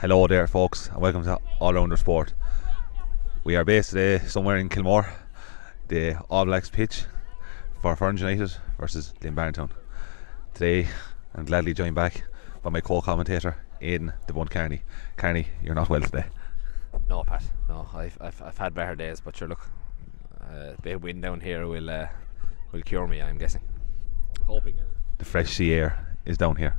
Hello there folks and welcome to All Rounder Sport. We are based today somewhere in Kilmore, the All Blacks pitch for Ferns United versus Glynn-Barntown. Today I'm gladly joined back by my co-commentator Aidan the Bunt Carney. Carney, you're not well today. No, Pat. No, I've had better days, but sure, look, a bit of wind down here will cure me. I'm guessing. I'm hoping. The fresh sea air is down here,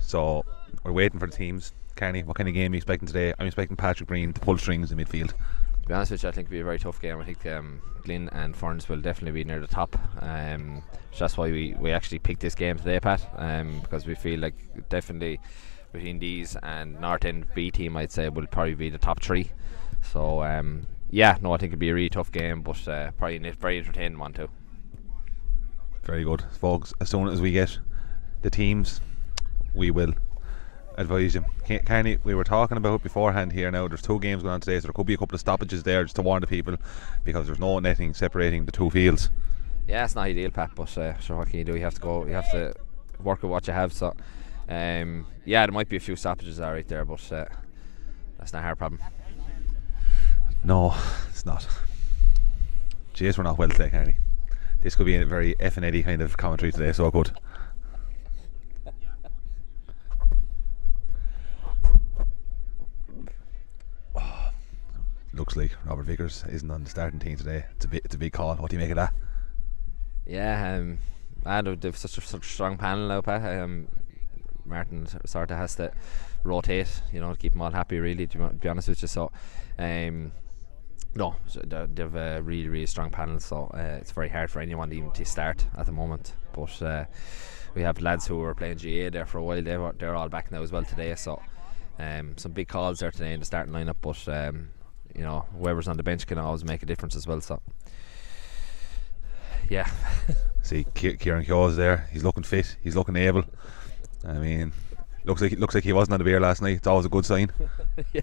so we're waiting for the teams. Carney, what kind of game are you expecting today? I'm expecting Patrick Breen to pull strings in midfield. To be honest with you, I think it'll be a very tough game. I think Glynn and Ferns will definitely be near the top. So that's why we actually picked this game today, Pat, because we feel like definitely between these and North End B team, I'd say will probably be the top three. So I think it'll be a really tough game, but probably a very entertaining one too. Very good, folks. As soon as we get the teams, we will advise you. Carney, we were talking about beforehand here now, there's 2 games going on today, so there could be a couple of stoppages there just to warn the people, because there's no netting separating the 2 fields. Yeah, it's not ideal, Pat, but sure, what can you do? You have to work with what you have. So there might be a few stoppages right there, but that's not our problem. No, it's not. Jeez, we're not well today, Carney. This could be a very F and Eddie kind of commentary today, so good. Looks like Robert Vickers isn't on the starting team today. It's a big call. What do you make of that? Yeah, they've such a strong panel now, Pat. Martin sort of has to rotate, to keep them all happy, really, to be honest with you. So, they've a really, really strong panel, so it's very hard for anyone even to start at the moment. But we have lads who were playing GA there for a while. They're all back now as well today. So, some big calls there today in the starting lineup, but whoever's on the bench can always make a difference as well. So, yeah. See, Kieran Kyo's there. He's looking fit. He's looking able. I mean, looks like he wasn't on the beer last night. It's always a good sign. Yeah.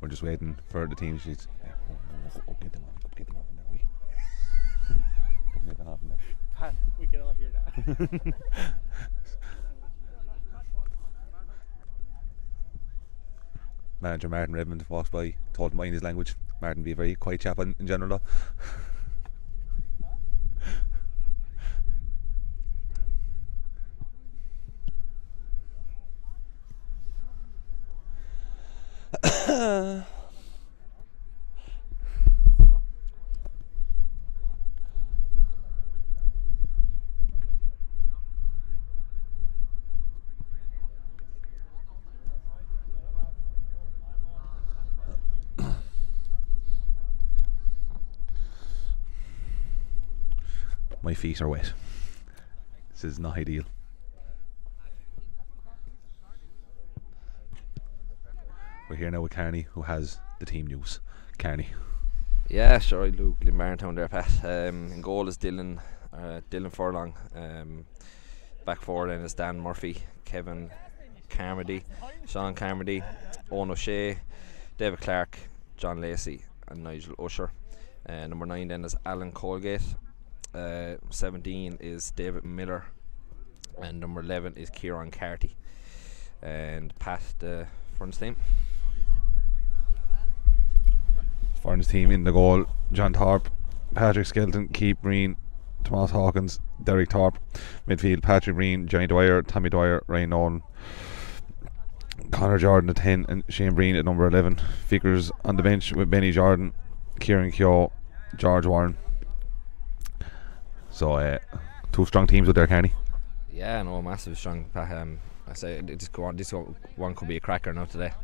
We're just waiting for the team sheets. Get them off in there. Get them off in there. Pat, we can all hear that. Manager Martin Redmond walks by, told him mind his language. Martin be a very quiet chap in general though. My feet are wet. This is not ideal. We're here now with Carney, who has the team news. Carney. Yeah, sure, I do. Glynn-Barntown there, Pat. In goal is Dylan Furlong. Back forward then is Dan Murphy, Kevin Carmody, Sean Carmody, Owen O'Shea, David Clark, John Lacey and Nigel Usher. Number 9 then is Alan Colgate. 17 is David Miller, and number 11 is Kieran Carty. And Pat, the Ferns team. Ferns team in the goal: John Thorpe, Patrick Skelton, Keith Breen, Tomas Hawkins, Derek Thorpe. Midfield: Patrick Breen, Johnny Dwyer, Tommy Dwyer, Ryan Nolan, Connor Jordan at 10 and Shane Breen at number 11. Vickers on the bench with Benny Jordan, Kieran Kyo, George Warren. So 2 strong teams out there, Carney. Yeah, no, massive strong. I say this one could be a cracker now today.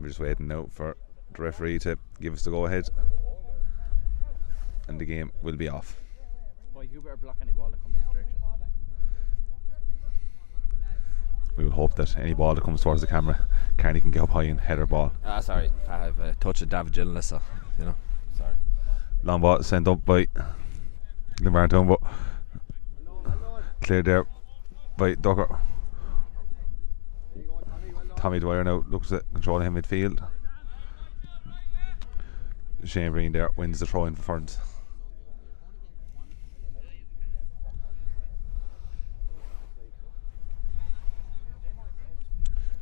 We're just waiting now for the referee to give us the go ahead, and the game will be off. Boy, you better block any ball that comes this direction. We will hope that any ball that comes towards the camera, Carney can get up high and header ball. Sorry, I have a touch of David Gillis, so sorry. Long ball sent up by Glynn-Barntown, but cleared there by Ducker. Tommy Dwyer now looks at controlling him midfield. Shane Breen there wins the throw in for Ferns.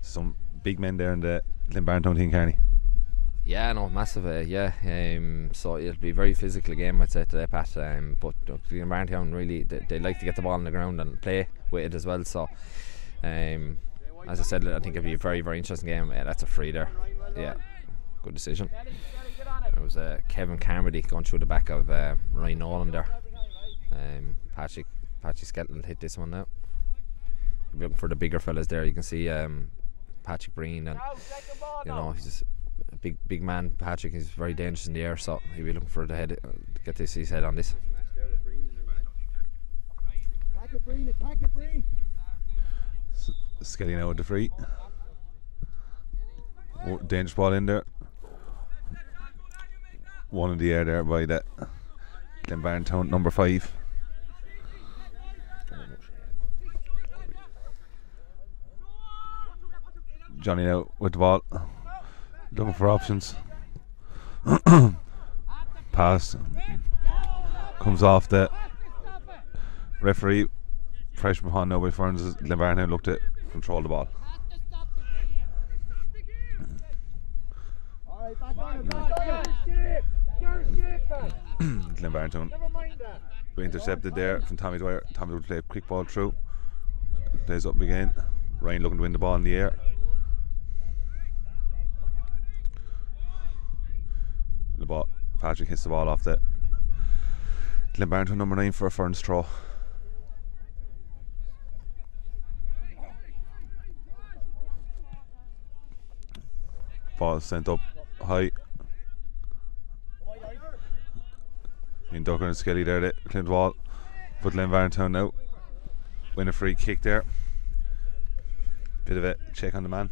Some big men there in the Glynn-Barntown team, Carney. Yeah, no, massive. Yeah, so it'll be a very physical game, I'd say today, Pat. But Glynn-Barntown really they like to get the ball on the ground and play with it as well. So, as I said, I think it'll be a very, very interesting game. That's a free there. Yeah, good decision. It was Kevin Carmody going through the back of Ryan Nolan there. Patrick Skelton hit this one now. Looking for the bigger fellas there. You can see Patrick Breen, and he's just a big man. Patrick is very dangerous in the air, so he'll be looking for the head, get his head on this. Skelly now with the free. Dangerous ball in there. One in the air there by the Glynn-Barntown number 5. Johnny now with the ball, looking for options. Pass comes off the referee. Pressure upon now by Ferns as Glynn-Barntown look to control the ball. Glynn-Barntown intercepted there from Tommy Dwyer. Tommy would play a quick ball through. Plays up again. Ryan looking to win the ball in the air. The ball, Patrick hits the ball off the Glynn-Barntown number 9 for a Ferns throw. Ball sent up high. Ducker and Skelly there to clean the ball. But Glynn-Barntown now win a free kick there. Bit of a check on the man.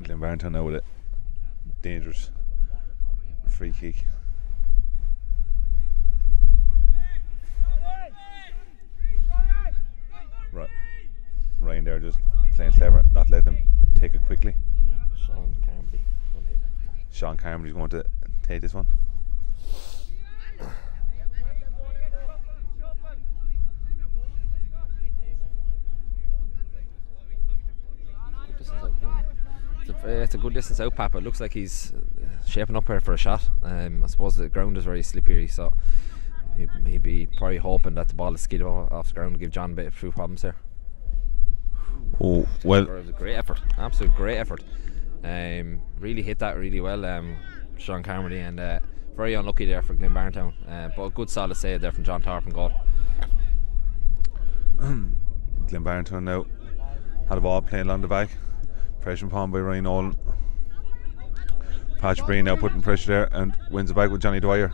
Glynn-Barntown now with a dangerous free kick. Right, Ryan there just playing clever, not letting him take it quickly. Sean Carmody's going to take this one. It's a good distance out, Papa. It looks like he's shaping up here for a shot. I suppose the ground is very slippery, so he'd be probably hoping that the ball is skidded off the ground and give John a bit of few problems here. Oh, well. It was a great effort, absolute great effort. Really hit that really well, Sean Carmody, and very unlucky there for Glynn-Barntown, but a good solid save there from John Thorpe in goal. Glynn-Barntown now had the ball playing along the back, pressure upon by Ryan Nolan. Patrick Breen now putting pressure there and wins it back with Johnny Dwyer.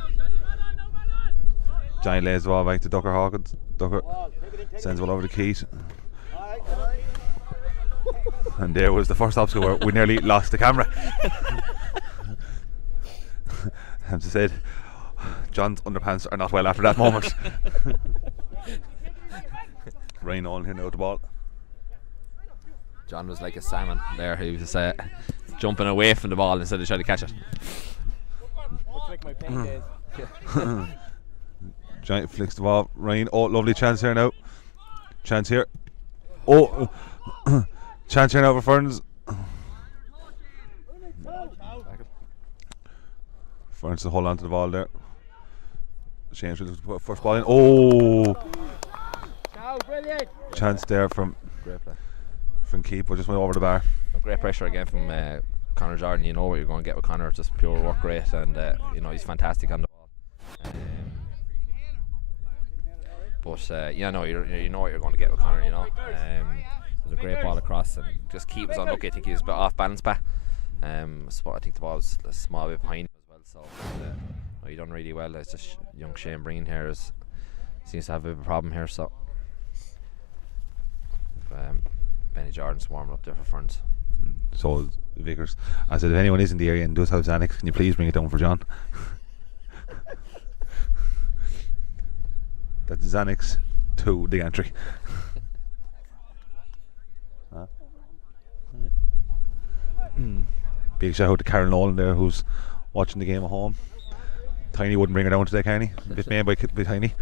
Johnny lays the ball back to Ducker Hawkins. Ducker sends it all over to Keith. And there was the first obstacle where we nearly lost the camera. As I said, John's underpants are not well after that moment. Rain on here now with the ball. John was like a salmon there. He was jumping away from the ball instead of trying to catch it. Looks like my pain days. Giant flicks the ball. Rain, oh, lovely chance here now. Chance here. Oh, chance here now for Ferns. Ferns to hold on to the ball there. Shane's to put first ball in. Oh, chance there from keeper, just went over the bar. Great pressure again from Conor Jordan. You know what you're going to get with Conor. Just pure work rate, and he's fantastic on the ball. But you know what you're going to get with Conor. It was a great ball across, and just Keith was unlucky. I think he was a bit off balance back. I think the ball was a small bit behind him as well. So he done really well. It's just young Shane Breen here seems to have a bit of a problem here. So Benny Jordan's warming up there for Ferns. So is Vickers. I said, if anyone is in the area and does have Xanax, can you please bring it down for John? That's Xanax to the entry. Big shout out to Carol Nolan there, who's watching the game at home. Tiny wouldn't bring her down today, can he? Bit made by Tiny.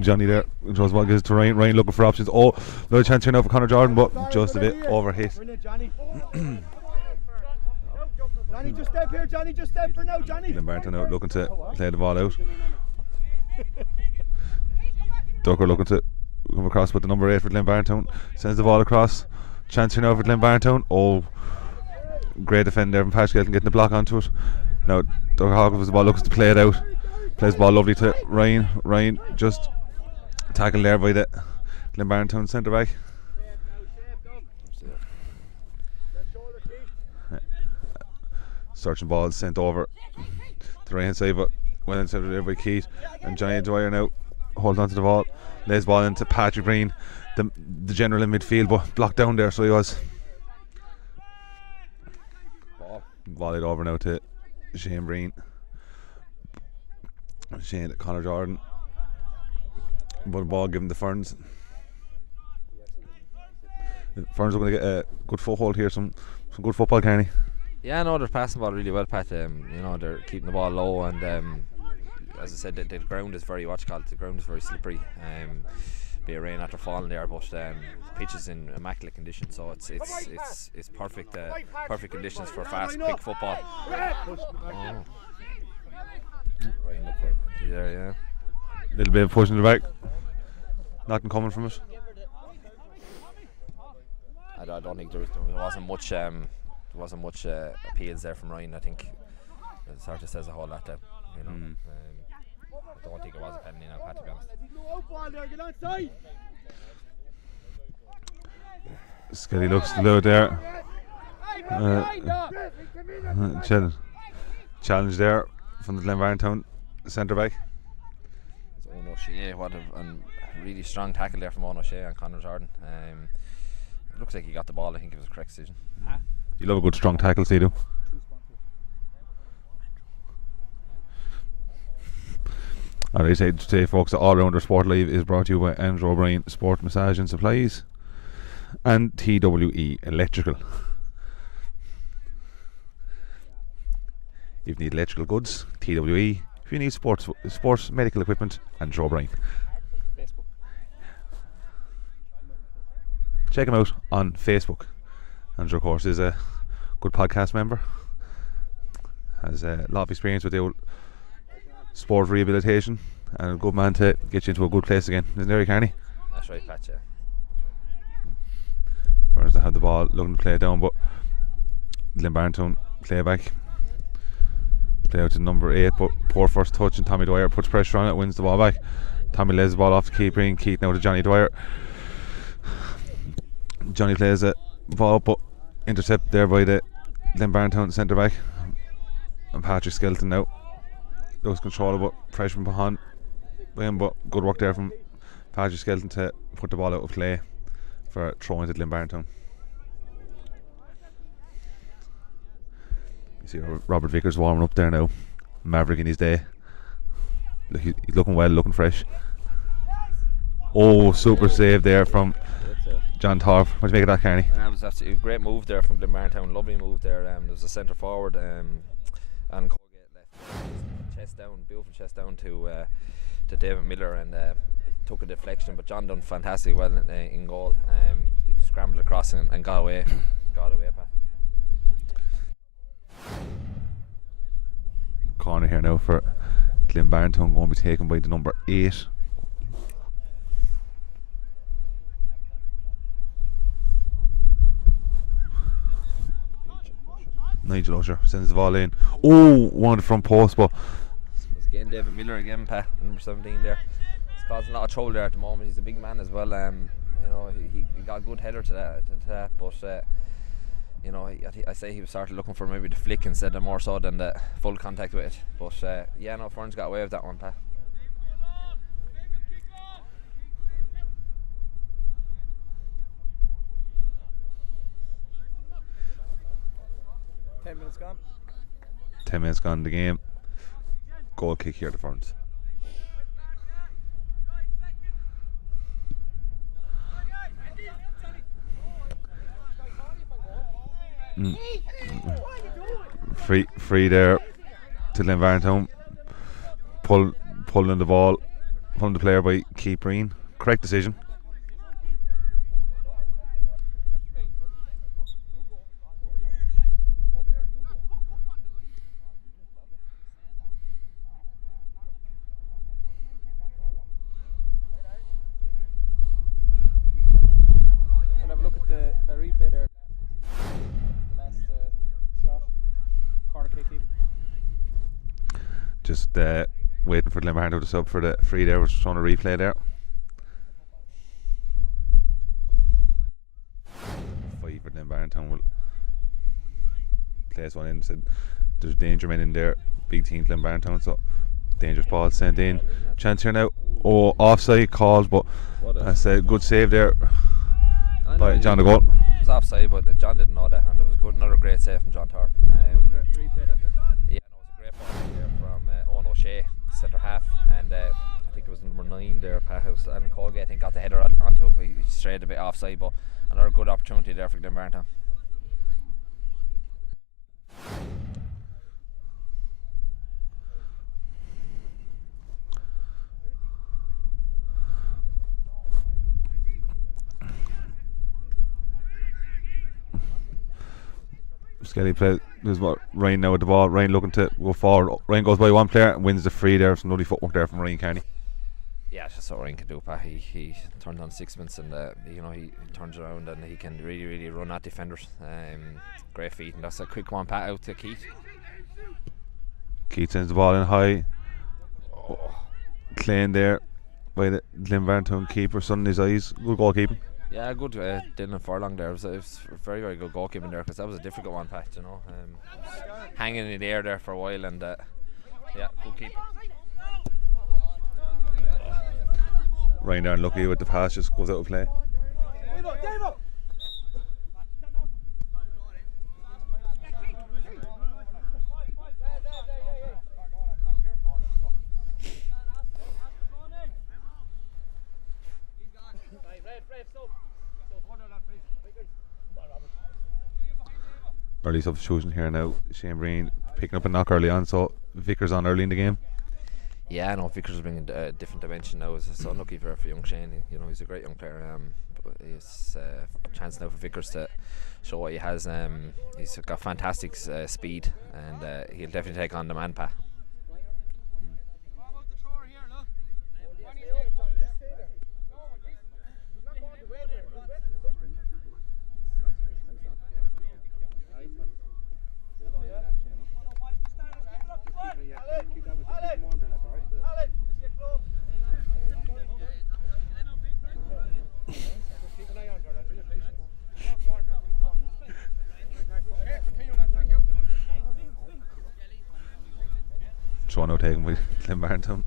Johnny there draws the ball, gives it to Ryan. Ryan looking for options. Oh, another chance here now for Conor Jordan, but just a bit overhit. Johnny, just step here, Johnny, just step for now, Johnny. Glynn-Barntown out looking to play the ball out. Ducker looking to come across with the number 8 for Glynn-Barntown. Sends the ball across. Chance here now for Glynn-Barntown. Oh, great defender from Patrick Skelton getting the block onto it. Now Ducker Hawkins with the ball, looks to play it out. Plays the ball lovely to Ryan. Ryan just tackled there by the Glynn-Barntown centre back. Searching ball sent over to the right hand side, but well inside there by Keith. And Johnny Dwyer now holds on to the ball, lays the ball into Patrick Breen, the general in midfield, but blocked down there, so he was. Volleyed over now to Shane Breen. Shane to Conor Jordan, but the ball given to Ferns. Ferns are going to get a good foothold here, some good football, Carney. Yeah, no, they're passing the ball really well, Pat. You know, they're keeping the ball low, and as I said, the ground is very the ground is very slippery. Be a rain after falling there, but the pitch is in immaculate condition, so it's perfect perfect conditions for fast, quick football. Right, look for there, yeah. Little bit of push in the back. Nothing coming from it. I don't think there wasn't much. There wasn't much appeals there from Ryan. I think it sort of says a whole lot there. You know, I don't think it was a penalty now, Pat, to be honest. Skelly looks low there. Challenge there from the Glynn-Barntown centre back. It's Owen O'Shea, what a really strong tackle there from Owen O'Shea on Conor Jordan. It looks like he got the ball. I think it was a correct decision. You love a good strong tackle, so you do. Alright, say today, folks, the All Rounder Sport Live is brought to you by Andrew O'Brien Sport Massage and Supplies and TWE Electrical. If you need electrical goods, TWE. If you need sports medical equipment, Andrew O'Brien. Check him out on Facebook. Andrew, of course, is a good podcast member. Has a lot of experience with the old sport rehabilitation, and a good man to get you into a good place again. Isn't there, Carney? That's right, Pat, yeah. Whereas they had the ball looking to play it down, but Glynn-Barntown play back. Play out to number 8, but poor first touch, and Tommy Dwyer puts pressure on it, wins the ball back. Tommy lays the ball off to Keith Breen. Keith now to Johnny Dwyer. Johnny plays it ball up, but intercept there by the Glynn-Barntown centre back. And Patrick Skelton now looks controllable, pressure from behind him, but good work there from Patrick Skelton to put the ball out of play for throwing to Glynn-Barntown. You see Robert Vickers warming up there now, maverick in his day. He's looking well, looking fresh. Oh, super save there from John Thorpe. What do you make of that, Carney? That was absolutely a great move there from Glynn-Barntown. Lovely move there. There was a centre forward and Colgate left chest down, beautiful chest down to David Miller, and took a deflection. But John done fantastic well in goal. He scrambled across and got away. Pat. Corner here now for Glynn-Barntown, going to be taken by the number 8. Nigel Usher sends the ball in. Oh, one at the front post, but it was again David Miller again, Pat, number 17 there. He's causing a lot of trouble there at the moment. He's a big man as well. You know, he got a good header to that, but you know, I say he was sort of looking for maybe the flick instead of more so than the full contact with it. But yeah, no, Ferns got away with that one, Pat. Minutes gone. 10 minutes gone in the game. Goal kick here to Ferns. Free there to Glynn-Barntown. Pulling the ball, pulling the player by Keith Breen. Correct decision. We'll have a look at the replay there. The last shot. Corner kick even. Just waiting for Glynn-Barntown to sub for the free there. We're just trying to replay there. 5 for Glynn-Barntown will place one in. Said there's danger men in there. Big team Glynn-Barntown, so dangerous ball sent in. Chance here now. Oh, offside called, but that's a good save there by John the goal. It was offside, but John didn't know that, and it was another great save from John Thorpe. Replay that there. Yeah, no, it was a great ball there from Owen O'Shea, centre half, and I think it was number 9 there, Pat House. Alan Colgate, I think, got the header onto it, but he strayed a bit offside, but another good opportunity there for Glynn-Barntown. Skelly play. There's what Ryan now with the ball. Ryan looking to go forward. Ryan goes by one player and wins the free there. Some lovely footwork there from Ryan Carney. Yeah, that's just what Ryan can do, Pat. He turned on sixpence, and he turns around and he can really run at defenders. Great feet, and that's a quick one, Pat, out to Keith. Keith sends the ball in high. Clean there by the Glynn-Barntown keeper. Sun in his eyes. Good goalkeeping. Yeah, good Dylan Furlong there. It was very good goalkeeping there, because that was a difficult one, Pat. Hanging in the air there for a while, and yeah, good keeper. Ryan there unlucky with the pass, just goes out of play. Early substitution here now. Shane Breen picking up a knock early on, so Vickers on early in the game. Yeah, I know Vickers is bringing a different dimension now. It's so unlucky for young Shane. He's a great young player. But it's a chance now for Vickers to show what he has. He's got fantastic speed, and he'll definitely take on the man, Pat. Throw no taken by Glynn-Barntown.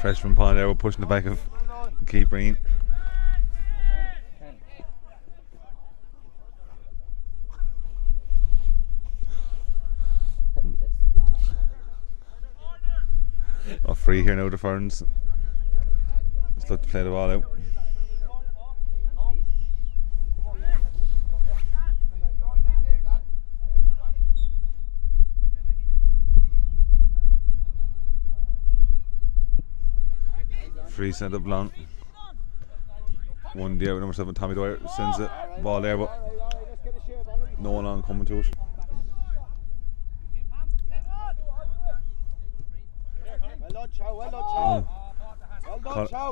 Pressure from Pond there, we're pushing the back of Keith Breen. Free here now, the Ferns. Just look to play the ball out. Free sent up long. One there with number 7, Tommy Dwyer sends the ball there, but no one on coming to it.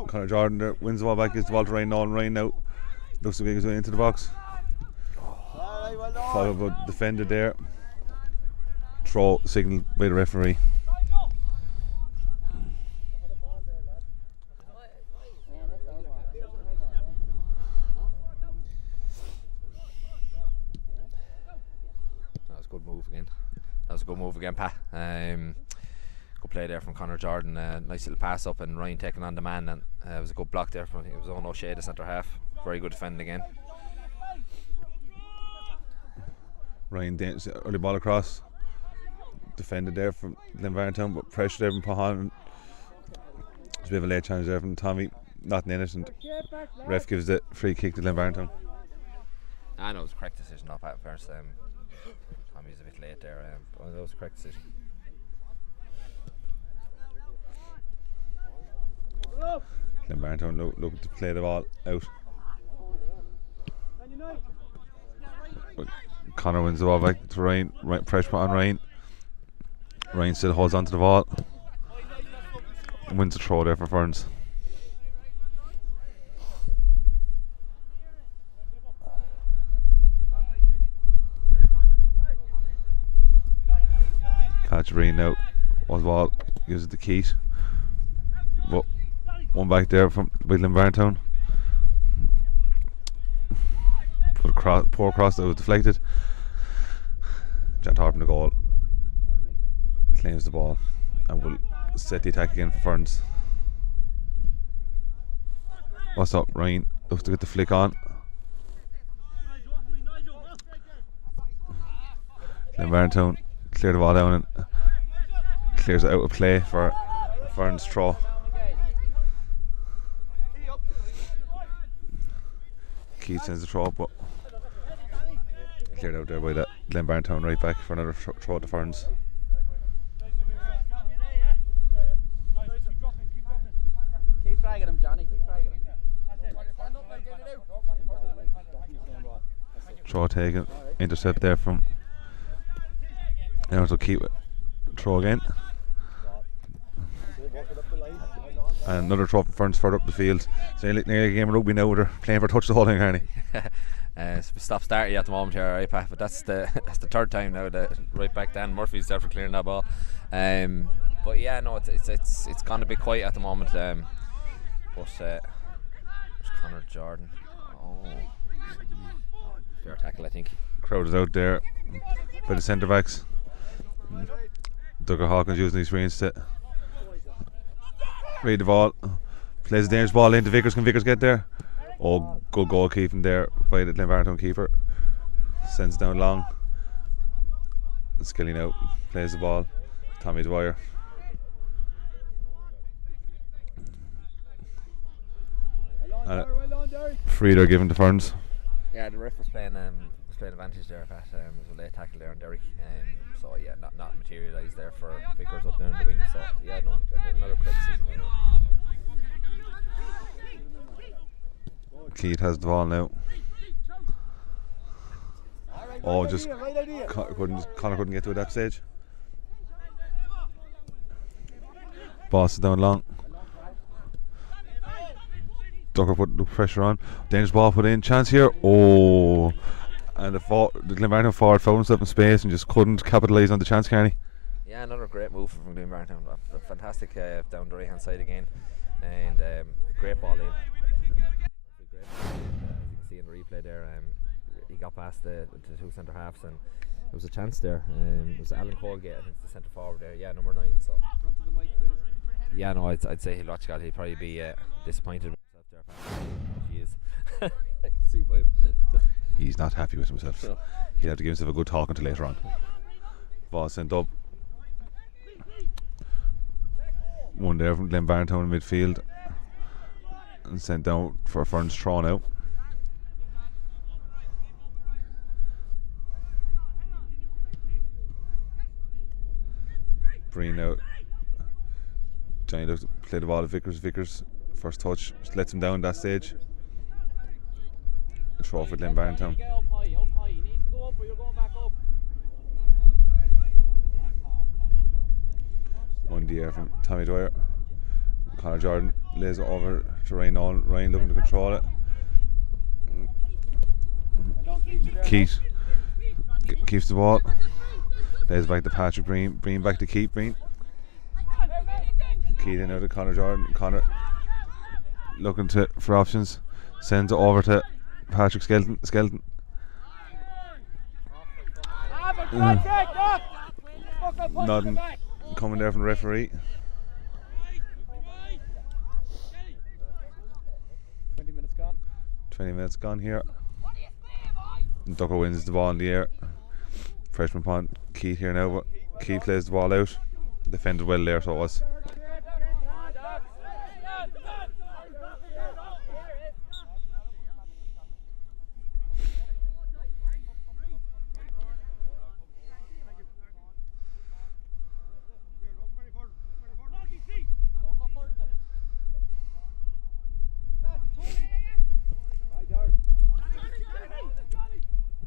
Connor Jordan there wins the ball back, gives the ball to Ryan Nolan. Ryan now looks to make his way into the box. Followed by defended there. Throw signalled by the referee. That was a good move again, Pat. Good play there from Connor Jordan. Nice little pass up, and Ryan taking on the man, and it was a good block there from, I think it was Owen O'Shea, the centre half. Very good defending again. Ryan Dance, early ball across. Defended there from Glynn-Barntown, but pressure there from Pahan. There's a bit of a late challenge there from Tommy. nothing in it, and ref gives the free kick to Glynn-Barntown. I know it was a correct decision off at first. Tommy's a bit late there, but it was a correct decision. Glynn-Barntown looking to play the ball out. But Connor wins the ball back to Ryan. Pressure on Ryan. Ryan still holds onto the ball. Wins the throw there for Ferns. Catherine now was ball, gives it to Keith. But one back there from Glynn-Barntown. Poor cross that was deflected. John Tarp in the goal. Claims the ball and will set the attack again for Ferns. What's up, Ryan? Looks to get the flick on. Glynn-Barntown clear the ball down and clears it out of play for Ferns throw. Keith sends the throw up, but cleared out there by that Glynn-Barntown right back for another throw to Ferns. Keep fragging him, Johnny. Keep fragging him. Throw taken, intercept there from. Now to keep it. Throw again. And another throw from Ferns further up the field. So nearly a game of rugby now. They're playing for touch the whole thing, Harney. Stop starting at the moment here, right back, but that's the third time now that right back Dan Murphy's there for clearing that ball. But yeah, no, it's gone a bit quiet at the moment. But there's Connor Jordan. Oh, fair tackle, I think. Crowd is out there by the centre backs. Douglas Hawkins using his screens to read the ball. Plays a dangerous ball into Vickers. Can Vickers get there? Oh, good goalkeeping there by the Glynn-Barntown keeper. Sends down long. Skilly now plays the ball. Tommy Dwyer. Free they're given to Ferns. Yeah, the ref was playing advantage there. Pat, there was a late tackle there on Derrick. So yeah, not materialised there for Vickers up there in the wing. So yeah, no, another criticism. Keith has the ball now. Oh, just Connor couldn't get to it at that stage. Boss is down long. Ducker put the pressure on. Dangerous ball put in. Chance here. Oh, and the Glynn-Barntown forward found himself in space and just couldn't capitalise on the chance, Carney. Yeah, another great move from Glynn-Barntown. Fantastic down the right hand side again, and great ball in. Great. As you can see in the replay there, he got past the two centre halves, and there was a chance there. It was Alan Colgate, I think, the centre forward there. Yeah, number 9. So. Front of the mic, please. Yeah, no, I'd say he'd probably be disappointed with himself there. He is. See by him. He's not happy with himself. No. He'll have to give himself a good talk until later on. Ball sent up. One there from Glynn-Barntown in midfield. And sent down for Ferns throw now. Breen out. Johnny looks to play the ball to Vickers. Vickers, first touch, just lets him down that stage. A throw for Glynn-Barntown. One D from Tommy Dwyer. Connor Jordan lays it over to Ryan Nolan. Ryan looking to control it. Keith keeps the ball. Lays back to Patrick Breen. Breen back to Keith Breen. Keith in out to Connor Jordan. Connor looking for options. Sends it over to Patrick Skelton. Nothing coming there from the referee. 20 minutes gone. 20 minutes gone here. And Ducker wins the ball in the air. Freshman punt. Keith here now, but Keith plays the ball out. Defended well there, so it was.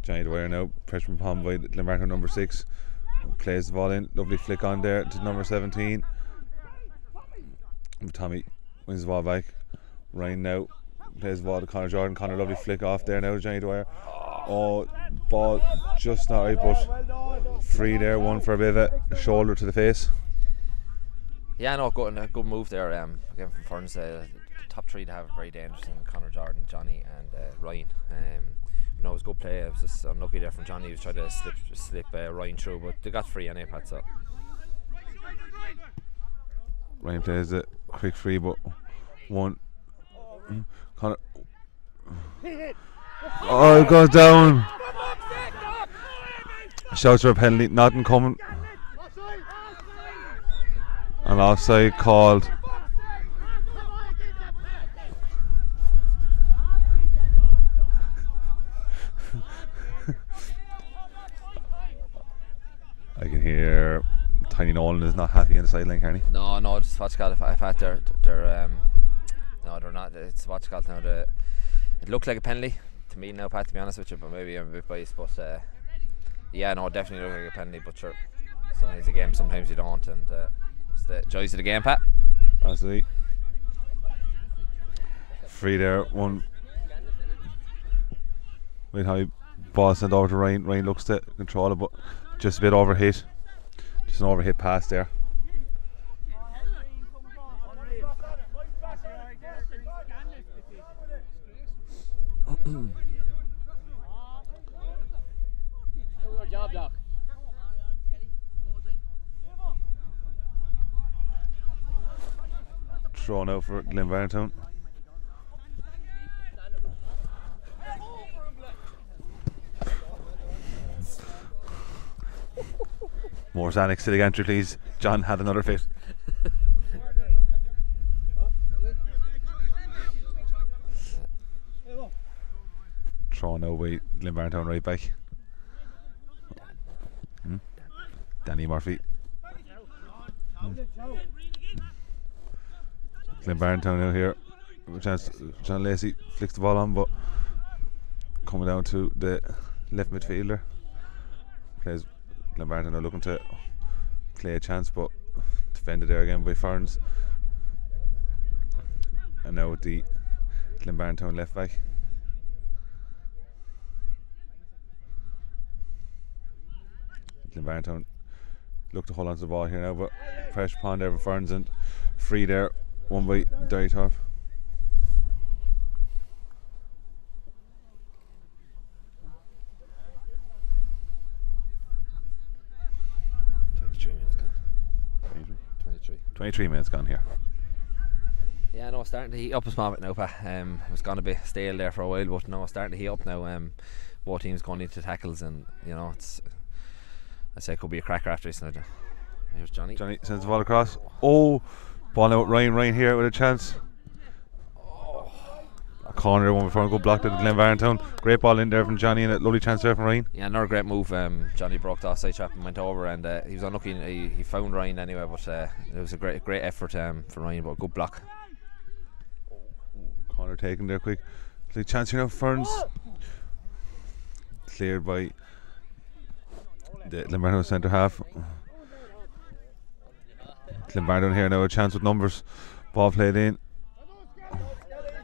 Johnny Dwyer now, pressure upon by Glynn-Barntown number 6. Plays the ball in, lovely flick on there to number 17. Tommy wins the ball back. Ryan now plays the ball to Conor Jordan. Conor, lovely flick off there now to Johnny Dwyer. Oh, ball just not right, but free there, one for a bit of a shoulder to the face. Yeah, no, good move there. Again from Ferns, the top three to have very dangerous in Conor Jordan, Johnny, and Ryan. No, it was good play. It was just unlucky there from Johnny. He was trying to slip Ryan through, but they got free anyway, Pat. So Ryan plays a quick free, but one. Conor. Oh, it goes down. Shouts for a penalty, nothing coming. An offside called. I can hear Tiny Nolan is not happy in the sideline, Carney. no, it's what's called. If they're no, they're not. It's what's called now. It looked like a penalty to me now, Pat. To be honest with you, but maybe I'm a bit biased. But yeah, no, definitely looked like a penalty. But sure, sometimes a game, sometimes you don't, and it's the joys of the game, Pat. Absolutely. Free there, one. Wait, how ball sent over to Ryan. Ryan looks to control it, but just a bit overhit. Just an overhit pass there. Thrown out for Glynn-Barntown. More Xanax to the entry, please. John had another fit. Thrown out by Glynn-Barntown right back. Danny Murphy. Glynn-Barntown out here. Chance John Lacey flicks the ball on, but coming down to the left midfielder. Plays Glynn-Barntown are looking to play a chance, but defended there again by Ferns. And now with the Glynn-Barntown left back. Glynn-Barntown look to hold on to the ball here now, but pressure upon there for Ferns and free there, one by Derry Torp. Twenty-three minutes gone here. Yeah, no, starting to heat up a small bit now, Pat. It was going to be stale there for a while, but no, starting to heat up now. Both teams going into tackles, and you know, I'd say it could be a cracker after this. Here's Johnny. Johnny sends the ball across. Oh, ball out. Ryan here with a chance. A corner one before a good block to Glynn-Barntown. Great ball in there from Johnny, and a lovely chance there from Ryan. Yeah, another great move. Johnny broke the offside trap and went over, and he was unlucky. He found Ryan anyway, but it was a great effort for Ryan, but a good block. Corner taken there quick. The chance here now for Ferns. Cleared by the Glynn-Barntown centre half. Glynn-Barntown here now, a chance with numbers. Ball played in.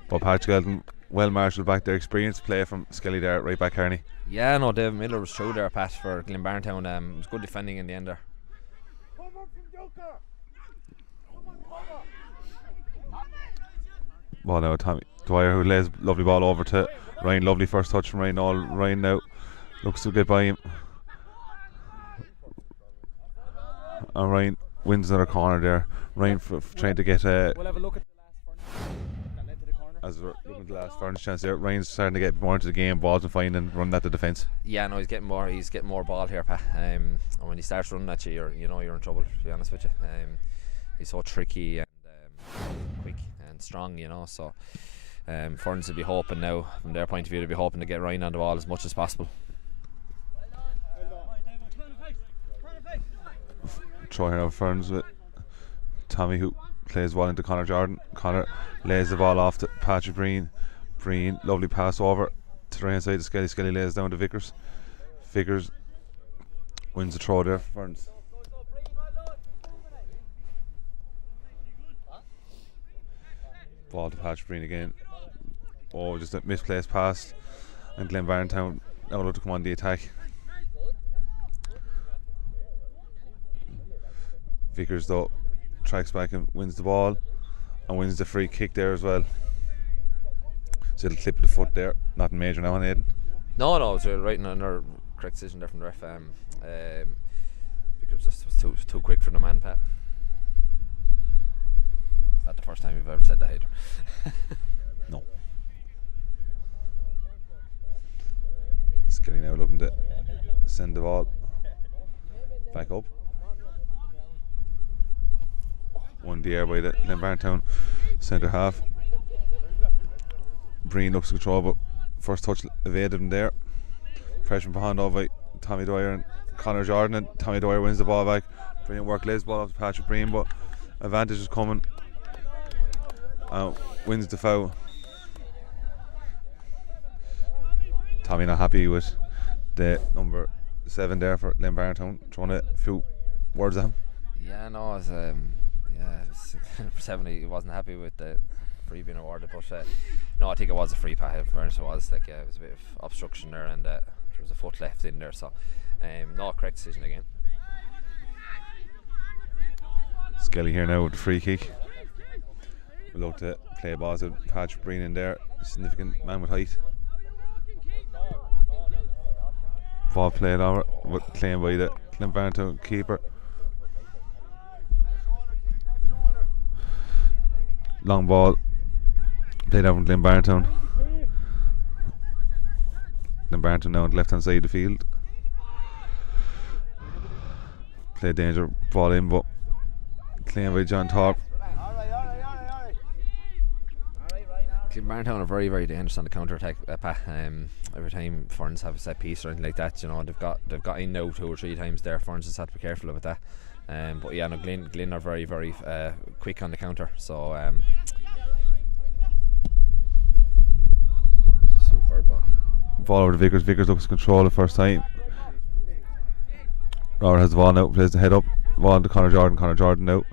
But Pat Skelton well marshalled back their experience play from Skelly there, right back Kearney. Yeah, no, David Miller was through there, Pat, for Glynn-Barntown. It was good defending in the end there. Ball now, Tommy Dwyer, who lays lovely ball over to Ryan. Lovely first touch from Ryan. All Ryan now looks to get by him. And Ryan wins another corner there. Ryan trying to get We'll have a look at the last Ferns that led to the corner. as we're looking at the last Ferns chance there. Ryan's starting to get more into the game, balls and fine and run at the defence. Yeah, no, he's getting more ball here, Pat. And when he starts running at you, you're in trouble, to be honest with you. He's so tricky and quick and strong, so Ferns will be hoping now, from their point of view, they'll be hoping to get Ryan on the ball as much as possible. Throw here now Ferns with Tommy, who plays the ball into Conor Jordan. Conor lays the ball off to Patrick Breen. Breen, lovely pass over to the right hand side. Skelly lays down to Vickers. Vickers wins the throw there for Ferns. Ball to Patrick Breen again. Oh, just a misplaced pass, and Glynn-Barntown now look to come on the attack. Vickers though tracks back and wins the ball and wins the free kick there as well. So it'll clip the foot there, nothing major now on Aidan. No, it was right in another correct decision there from the ref. Because just was too quick for the man, Pat. It's not the first time we've ever said that either. No. Skelly now looking to send the ball back up. Won the air by the Glynn-Barntown centre half. Breen looks to control, but first touch evaded him there. Pressure behind over by Tommy Dwyer and Conor Jordan, and Tommy Dwyer wins the ball back. Brilliant work, lays the ball off to Patrick Breen, but advantage is coming. Wins the foul. Tommy not happy with the number 7 there for Glynn-Barntown, throwing a few words at him. Yeah, no, it was, 7, he wasn't happy with the free being awarded, but no, I think it was a free pass. Ferns was like, it was a bit of obstruction there, and there was a foot left in there, so no, correct decision again. Skelly here now with the free kick. We'll look to play balls with Patrick Breen in there, significant man with height. Ball played over, but claimed by the Glynn-Barntown keeper. Long ball played out from Glynn-Barntown. Glynn-Barntown now on the left hand side of the field. Play danger, ball in, but claimed by John Thorpe. Glynn-Barntown are very, very dangerous on the counter attack. Every time Ferns have a set piece or anything like that, you know, they've got in now 2 or 3 times there. Ferns just have to be careful about that. But yeah, no, Glynn are very, very quick on the counter. So superb ball. Ball over to Vickers. Vickers looks to control the first time. Robert has the ball now, plays the head up. Ball to Conor Jordan. Conor Jordan now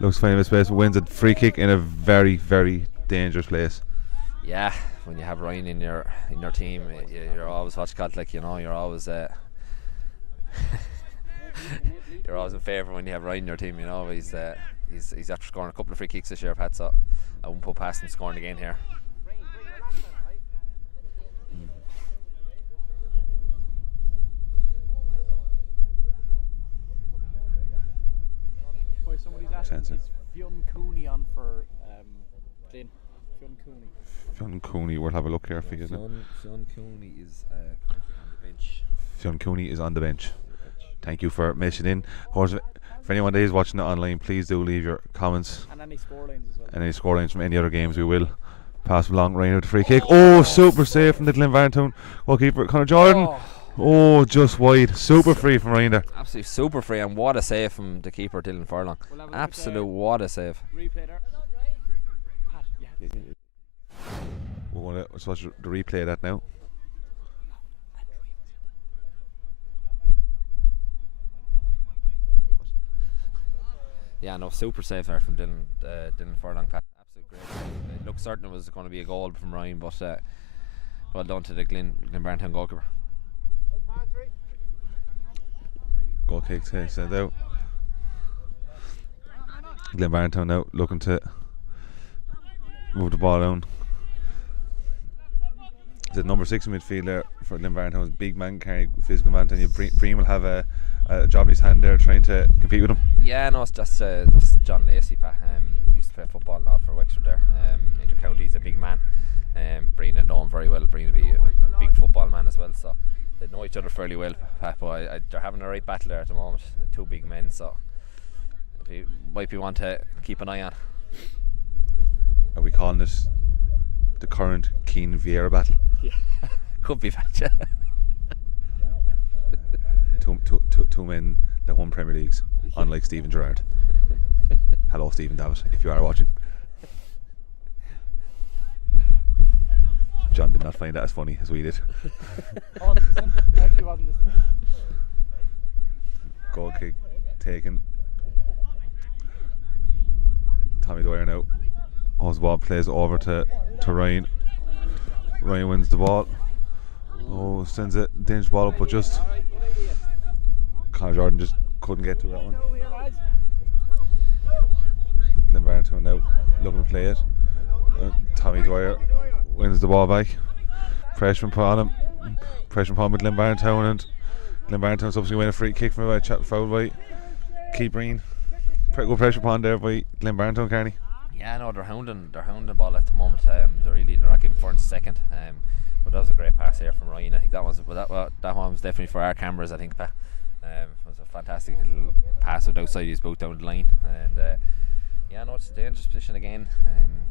looks to find him a space, wins a free kick in a very, very dangerous place. Yeah, when you have Ryan in your team, you're always what's called, like, you know, you're always you're always in favour when you have Ryan in your team. You know, he's after scoring a couple of free kicks this year, Pat, so I won't put past him scoring again here. Boy, somebody's asking, is Fionn Cooney on for Glynn? Fionn Cooney. Fionn Cooney, we'll have a look here for you. Fionn Cooney is currently on the bench. Fionn Cooney is on the bench. Thank you for mentioning. Of course, for anyone that is watching it online, please do leave your comments And any scorelines as well. and any scorelines from any other games. We will pass them along. Ryan with the free kick. Oh, super save from the Glynn-Barntown goalkeeper Conor Jordan. Oh, just wide. Super free from Ryan there. Absolutely super free, and what a save from the keeper, Dylan Furlong. Absolute what a save. Replay there. Pat, yeah. We're going to watch the replay of that now. Yeah, no, super save there from Dylan Furlong. Pat, absolute great save. It looked certain it was going to be a goal from Ryan, but well done to the Glynn-Barntown goalkeeper. Goal kick sent out. Glynn-Barntown now looking to move the ball down. The number 6 in midfield there for Glynn-Barntown, big man, carry physical man. Breen will have a job in his hand there trying to compete with him. Yeah, no, it's just John Lacey, Pat. He used to play football and all for Wexford there. Inter-county, he's a big man. Breen had known very well. Breen would be a big football man as well, so they know each other fairly well, Pat. But they're having a right battle there at the moment. 2 big men, so it might be one to keep an eye on. Are we calling this the current Keane Vieira battle? Yeah, could be, Pat. Two men that won Premier Leagues, unlike Stephen Gerrard. Hello, Stephen Davitt, if you are watching. John did not find that as funny as we did. I wasn't listening. I actually wasn't listening. Goal kick taken. Tommy Dwyer now. The ball plays over to Ryan. Ryan wins the ball. Oh, sends a dangerous ball up, but just Conor Jordan just couldn't get to that one. Glynn-Barntown now looking to play it. Tommy Dwyer wins the ball back. Pressure upon him. Pressure upon with Glynn-Barntown, and Glynn-Barntown subsequently win a free kick from about foul by Keith Breen. Good pressure upon there by Glynn-Barntown, Carney. Yeah, no, they're hounding the ball at the moment. They're not giving Ferns a second. But that was a great pass there from Ryan. I think that one was definitely for our cameras. I think it was a fantastic little pass with outside his boat down the line, and yeah, no, it's a dangerous position again.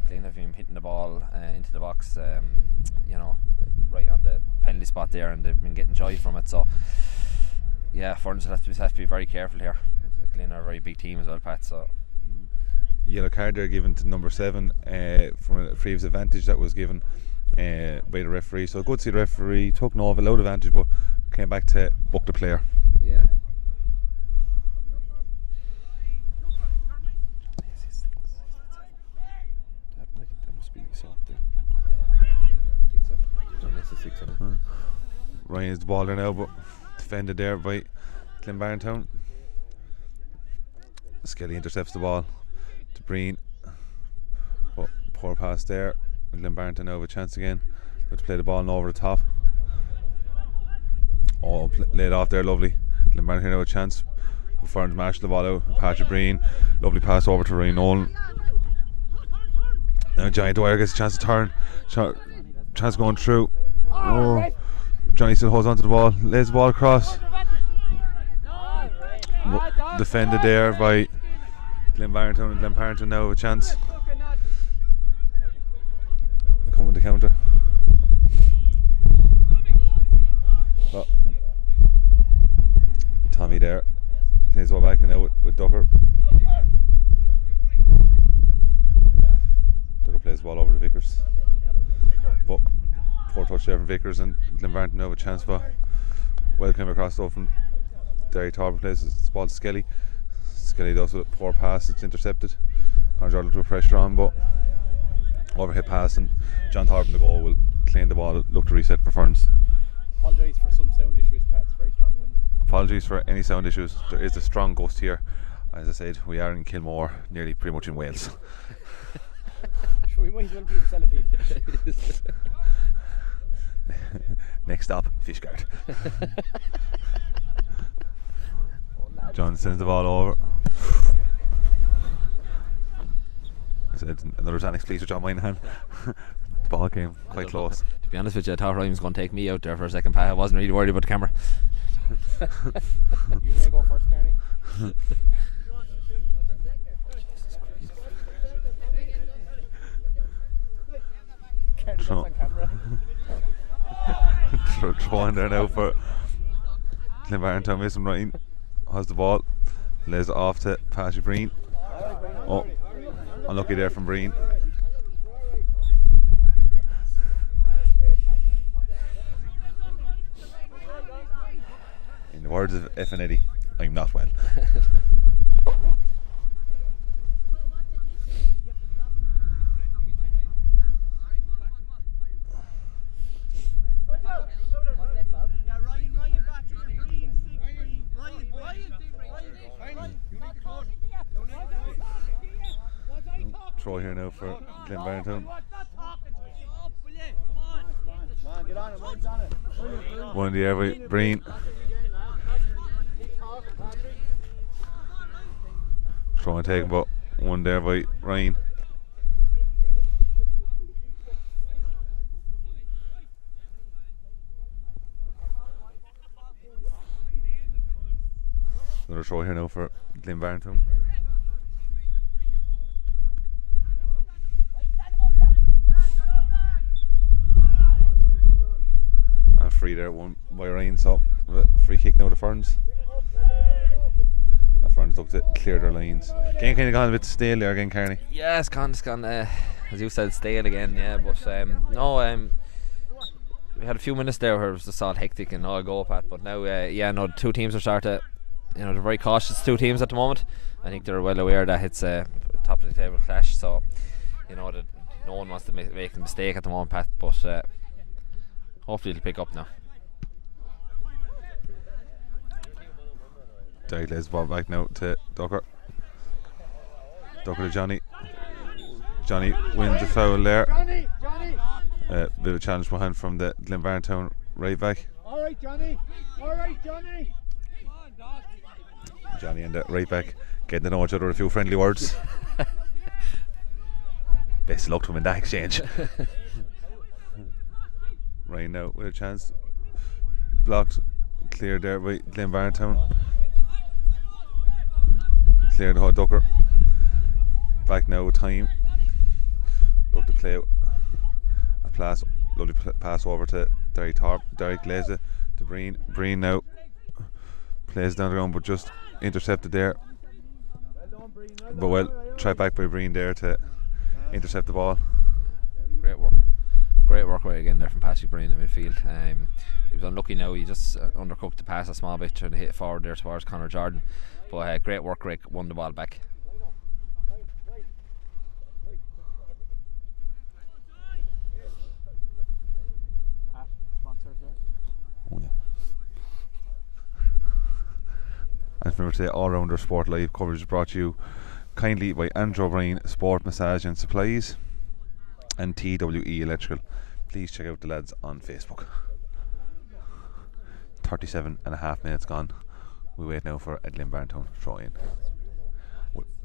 Glynn have been hitting the ball into the box, right on the penalty spot there, and they've been getting joy from it. So yeah, Ferns have to be very careful here. Glynn are a very big team as well, Pat. So yellow card there given to number 7 from a previous advantage that was given by the referee. So good to see the referee took no of a loud advantage, but came back to book the player. Yeah. That must be something. I think so. That's a 6 on it. Ryan is the ball there now, but defended there by Glynn-Barntown. Skelly intercepts the ball to Breen, but poor pass there. Glynn-Barntown now have a chance again. Let's play the ball and over the top. Oh, laid off there, lovely. Glynn-Barntown now a chance. Ferns marshal the ball out. Patrick Breen, lovely pass over to Ryan Nolan. Now Johnny Dwyer gets a chance to turn. Chance going through. Oh, Johnny still holds onto the ball, lays the ball across. Defended there by Glynn-Barntown, and Glynn-Barntown now have a chance. Come with the counter. Oh. Tommy there plays the ball back, and now with Ducker. Ducker plays the ball over to Vickers. But poor touch there from Vickers, and Glynn-Barntown now have a chance, but well came across though from Derry Torber, plays the ball to Skelly. Skelly does a poor pass, it's intercepted. Conor Jordan with pressure on, but overhit pass, and John Thorpe in the goal will claim the ball, look to reset for Ferns. Apologise for some sound issues, Pat. It's very strong wind. Apologies for any sound issues. There is a strong gust here. As I said, we are in Kilmore, nearly pretty much in Wales. Sure, we might as well be in Sellafield. Next stop, Fishguard. John sends the ball over. I said another Xanax please with John Moynihan. The ball came quite close. To be honest with you, I thought Ryan was going to take me out there for a second, Pat. I wasn't really worried about the camera. You may go first, Carney. Carney gets on camera. Throw in there now for Glynn-Barntown. Mason Ryan has the ball, lays it off to Patrick Breen. Oh, unlucky there from Breen. In the words of F and Eddie, I'm not well. Throw here now for Glynn-Barntown. One in the air by Breen. Throw and taken, but one there by Ryan. Another throw here now for Glynn-Barntown. And free there, one by Ryan, so free kick now to Ferns. The Ferns look to clear their lines. Game kind of gone a bit stale there again, Carney. Yeah, it's gone, as you said, stale again, yeah, but we had a few minutes there where it was just all hectic and all go, Pat. But now, the two teams are starting to, they're very cautious. Two teams at the moment. I think they're well aware that it's a top of the table clash. So, that no one wants to make a mistake at the moment, Pat. But hopefully it'll pick up now. Derek lays the ball back now to Ducker. Ducker to Johnny. Johnny wins the foul there. Bit of a challenge behind from the Glynn-Barntown right back. Alright, Johnny. Alright, Johnny. Johnny and the right back getting to know each other with a few friendly words. Best of luck to him in that exchange. Right now with a chance. Blocked. Cleared there by Glynn-Barntown. Cleared the Ducker. Back now with time. Look to play out. Lovely pass over to Derek Thorpe. Derek lays it to Breen. Breen now plays down the ground, but just intercepted there. But try back by Breen there to intercept the ball. Great work right again there from Patrick Breen in midfield. He was unlucky now. He just undercooked the pass a small bit, trying to hit forward there towards Conor Jordan. But great work, Rick. Won the ball back. Oh, yeah. And remember today, All Rounder Sport Live coverage is brought to you kindly by Andrew O'Brien Sport Massage and Supplies and TWE Electrical. Please check out the lads on Facebook. 37.5 minutes gone. We wait now for a Glynn-Barntown throw in.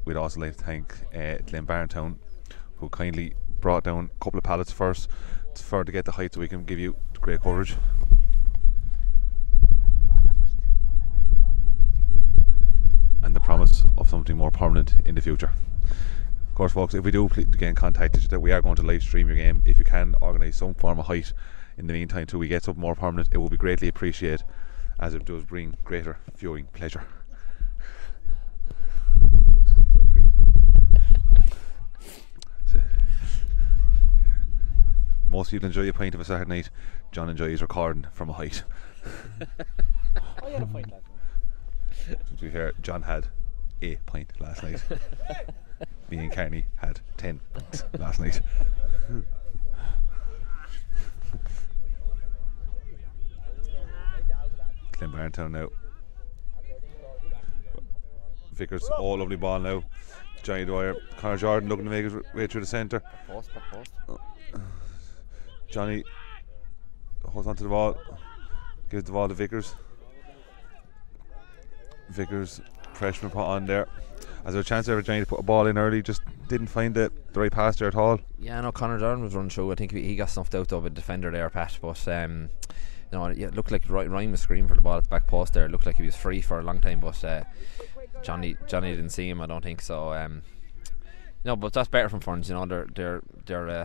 We'd also like to thank Glynn-Barntown, who kindly brought down a couple of pallets first to get the height so we can give you great coverage. And the promise of something more permanent in the future. Of course, folks, if we do get in contact with you, that we are going to live stream your game. If you can organise some form of height in the meantime till we get something more permanent, it will be greatly appreciated, as it does bring greater viewing pleasure. So, most people enjoy a pint of a Saturday night. John enjoys recording from a height. I had a fight last night. To be fair, John had a pint last night. Me and Carney had 10 last night. Glynn-Barntown now. Vickers, lovely ball now. Johnny Dwyer, Conor Jordan looking to make his way through the centre. Johnny holds onto the ball, gives the ball to Vickers. Vickers, freshman put on there. As there was a chance there for Johnny to put a ball in early, just didn't find the right pass there at all. Yeah, no, Conor Jordan was running through. I think he got snuffed out of a defender there, Pat. But it looked like Ryan was screaming for the ball at the back post there. It looked like he was free for a long time, but Johnny didn't see him, I don't think so. But that's better from Ferns. They're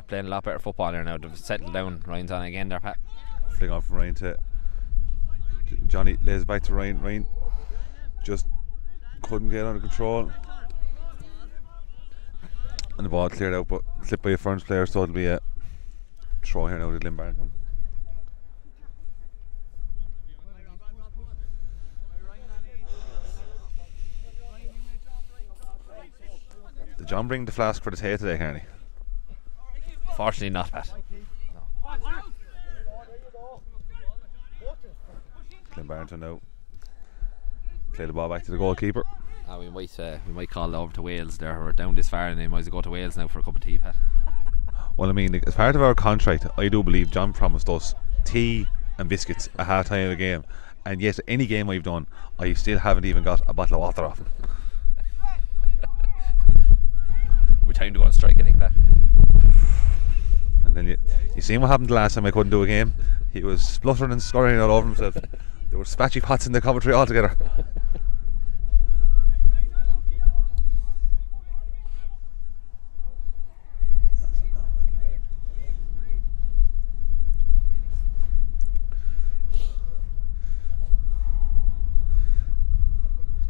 playing a lot better football there now. They've settled down. Ryan's on again there, Pat. Flick on from Ryan to Johnny, lays it back to Ryan. Ryan just couldn't get under control, and the ball cleared out, but slipped by a Ferns player, so it'll be a throw here now to Glynn-Barntown. Did John bring the flask for the tea today, Carney? Fortunately not, Pat. No. Glynn-Barntown now play the ball back to the goalkeeper. We might call it over to Wales there. We're down this far and they might as well go to Wales now for a cup of tea, Pat. Well, I mean, as part of our contract, I do believe John promised us tea and biscuits at half time of the game, and yet any game I've done, I still haven't even got a bottle of water off him. We're time to go on strike, I think, Pat. And then you seen what happened the last time I couldn't do a game? He was spluttering and scurrying all over himself. There were spatchy pots in the commentary altogether.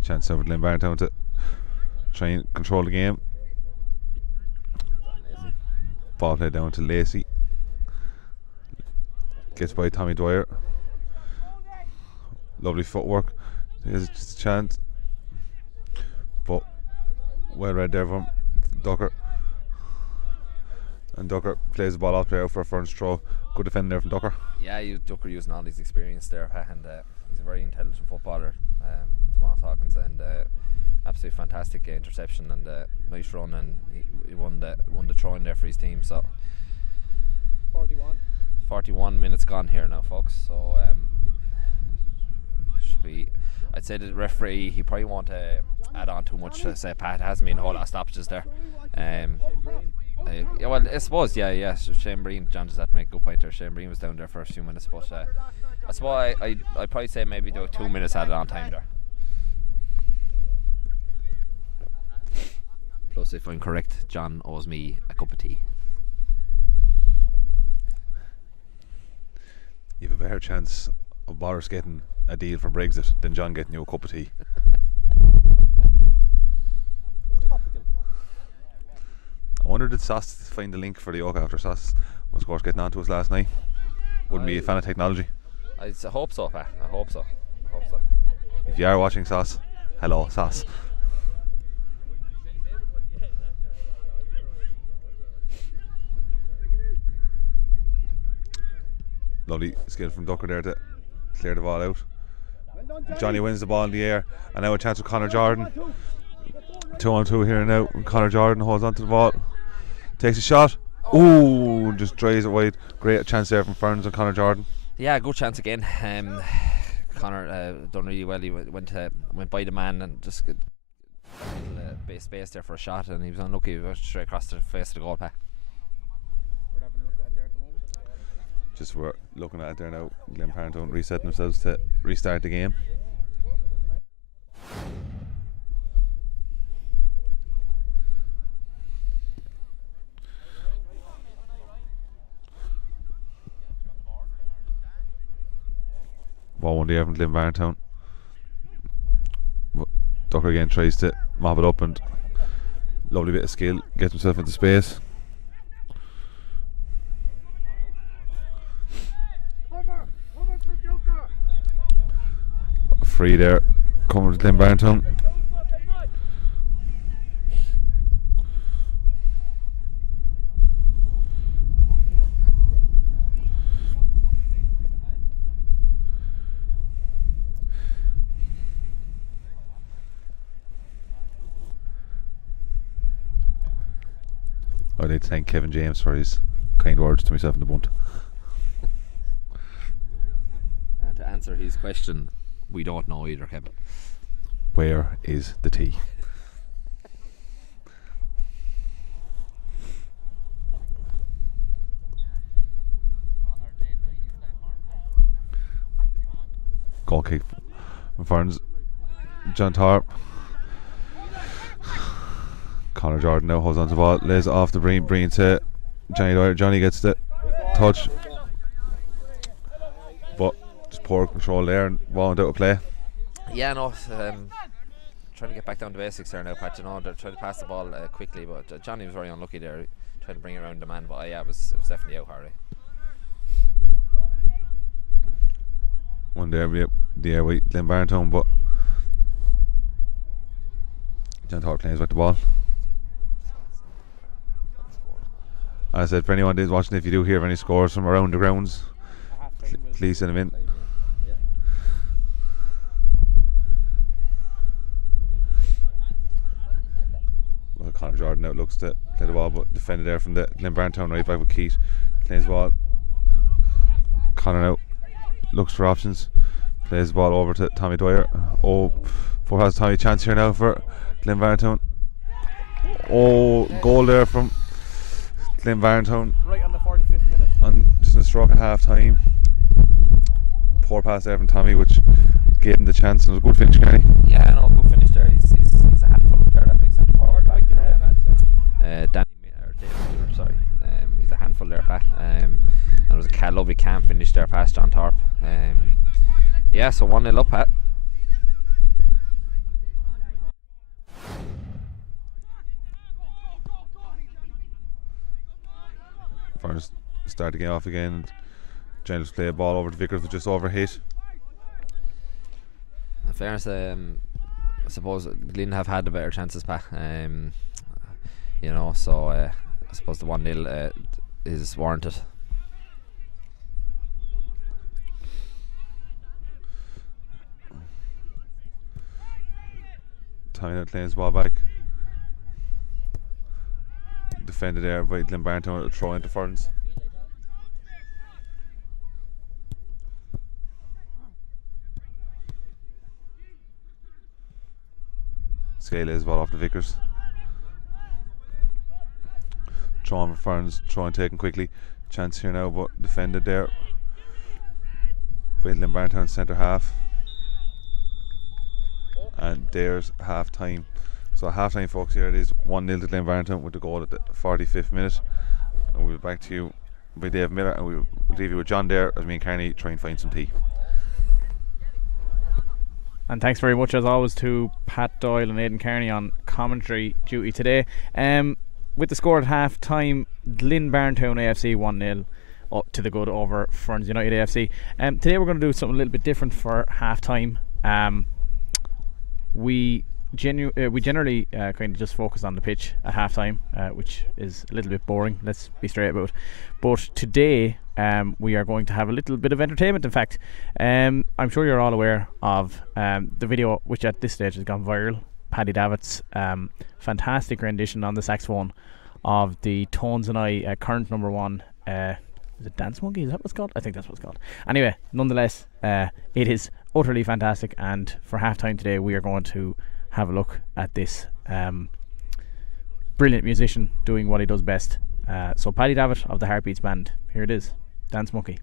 Chance over Glynn-Barntown to try and control the game. Ball played down to Lacey. gets by Tommy Dwyer. Lovely footwork. There's just a chance, but well read there from Ducker. And Ducker plays the ball off there for a Ferns throw. Good defending there from Ducker. Yeah, Ducker using all his experience there, and he's a very intelligent footballer, Tomas Hawkins, and absolutely fantastic interception and nice run, and he won the throw in there for his team. So 41 minutes gone here now, folks. So should be. I'd say the referee, he probably won't add on too much. Say Pat, hasn't been a whole lot of stoppages there. Yeah, well, I suppose, yeah. Shane Breen, John does that make a good point there. Shane Breen was down there for a few minutes, but I suppose I'd probably say maybe do 2 minutes added on time there. Plus, if I'm correct, John owes me a cup of tea. You have a better chance of Boris getting a deal for Brexit than John getting you a cup of tea. I wonder, did Sauce find the link for the Oak after Sauce was, of course, getting on to us last night? Wouldn't be a fan of technology. I hope so, Pat. I hope so. If you are watching, Sauce, hello, Sauce. Lovely skill from Ducker there to clear the ball out. Johnny wins the ball in the air, and now a chance with Conor Jordan. 2-on-2 here now. Conor Jordan holds onto the ball, takes a shot. Ooh, just drives it wide. Great chance there from Ferns and Conor Jordan. Yeah, good chance again. Conor done really well. He went by the man and just got a bit of space there for a shot, and he was unlucky. He was straight across the face of the goal path. Just we're looking at it there now. Glynn-Barntown resetting themselves to restart the game. Ball 1 there from Glynn-Barntown. Ducker again tries to mop it up, and lovely bit of skill, gets himself into space. Free there, coming to Glynn-Barntown. I'd like to thank Kevin James for his kind words to myself in the bunt. And to answer his question, we don't know either, Kevin. Where is the tea? Goal kick from Ferns. John Tarp. Conor Jordan now holds on to the ball, lays it off the Breen to Johnny Dwyer. Johnny gets the touch, but just poor control there and wound out of play. Yeah, no, trying to get back down to basics there now, Pat. You know, they're trying to pass the ball quickly, but Johnny was very unlucky there, trying to bring it around the man. But yeah, it was definitely out, Harry. One there, yeah, with Glynn-Barntown, but John Thorpe plays with the ball. As I said, for anyone that is watching, if you do hear of any scores from around the grounds, please send them in. Well, Conor Jordan now looks to play the ball, but defended there from the Glynn-Barntown right back with Keith. Plays the ball. Conor now looks for options. Plays the ball over to Tommy Dwyer. Oh, poor has Tommy chance here now for Glynn-Barntown. Oh, goal there from Glynn-Barntown. Right on the 45th minute. On just a stroke at half time. Poor pass there from Tommy, which gave him the chance, and it was a good finish, Gary. Yeah, no, good finish there. He's a handful up there, that big centre forward. Danny Miller, sorry. He's a handful there, Pat. And it was a lovely calm finish there past John Thorpe. Yeah, so 1-0 up, Pat. Ferns start the game off again. Giants play a ball over to Vickers, but just overhit. In fairness, I suppose Glynn have had the better chances back. So I suppose the 1-0 is warranted. Tommy claims ball back. Defended there by Glynn-Barntown, throw into Ferns. Scale is ball off the Vickers. Throw on for Ferns, throw and taken quickly. Chance here now, but defended there by Glynn-Barntown centre half. And there's half time. So half time, folks, here it is 1-0 to Glynn-Barntown with the goal at the 45th minute. And we'll be back to you by Dave Miller, and we'll leave you with John there as me and Carney try and find some tea. And thanks very much as always to Pat Doyle and Aidan Kearney on commentary duty today. With the score at half time, Glynn-Barntown AFC 1-0 up to the good over Ferns United AFC. Today we're going to do something a little bit different for half time. We generally kind of just focus on the pitch at half time, which is a little bit boring, let's be straight about. But today we are going to have a little bit of entertainment. In fact, I'm sure you're all aware of the video which at this stage has gone viral. Paddy Davitt's fantastic rendition on the saxophone of the Tones and I current number one. Is it Dance Monkey? Is that what it's called? I think that's what it's called. Anyway, nonetheless, it is utterly fantastic, and for halftime today we are going to have a look at this brilliant musician doing what he does best. So Paddy Davitt of the Heartbeats Band, here it is, Dance Monkey.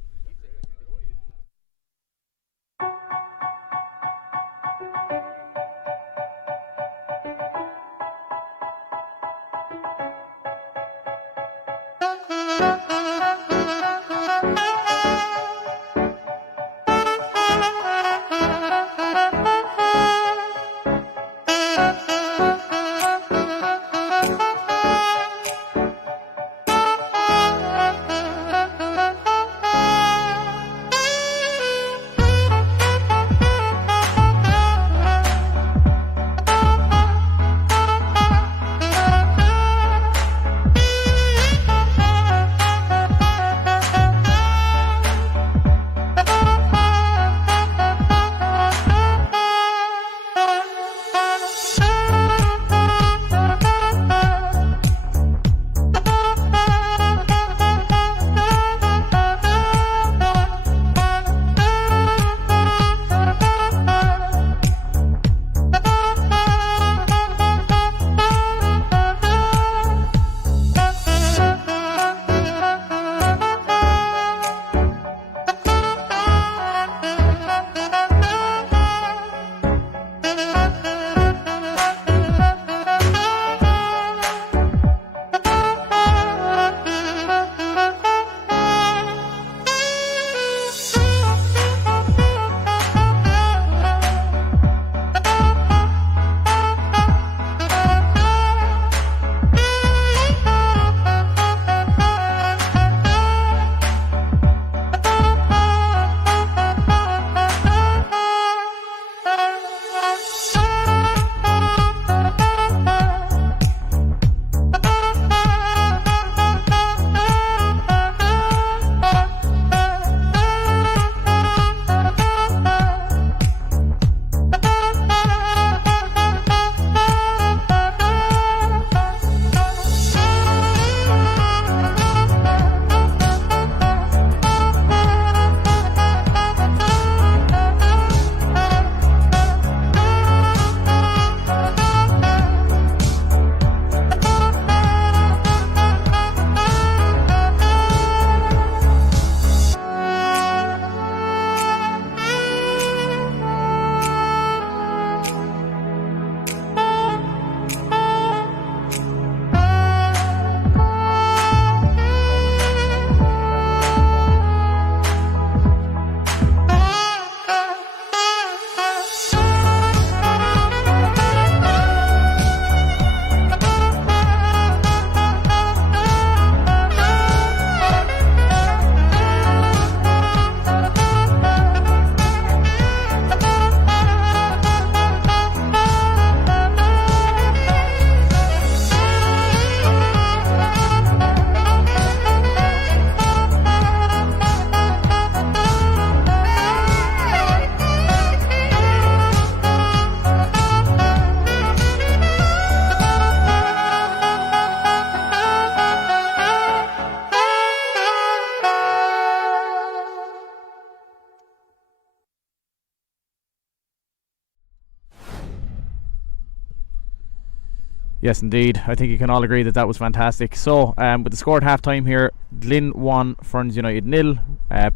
Yes, indeed. I think you can all agree that that was fantastic. So, with the score at half time here, Glynn 1, Ferns United 0.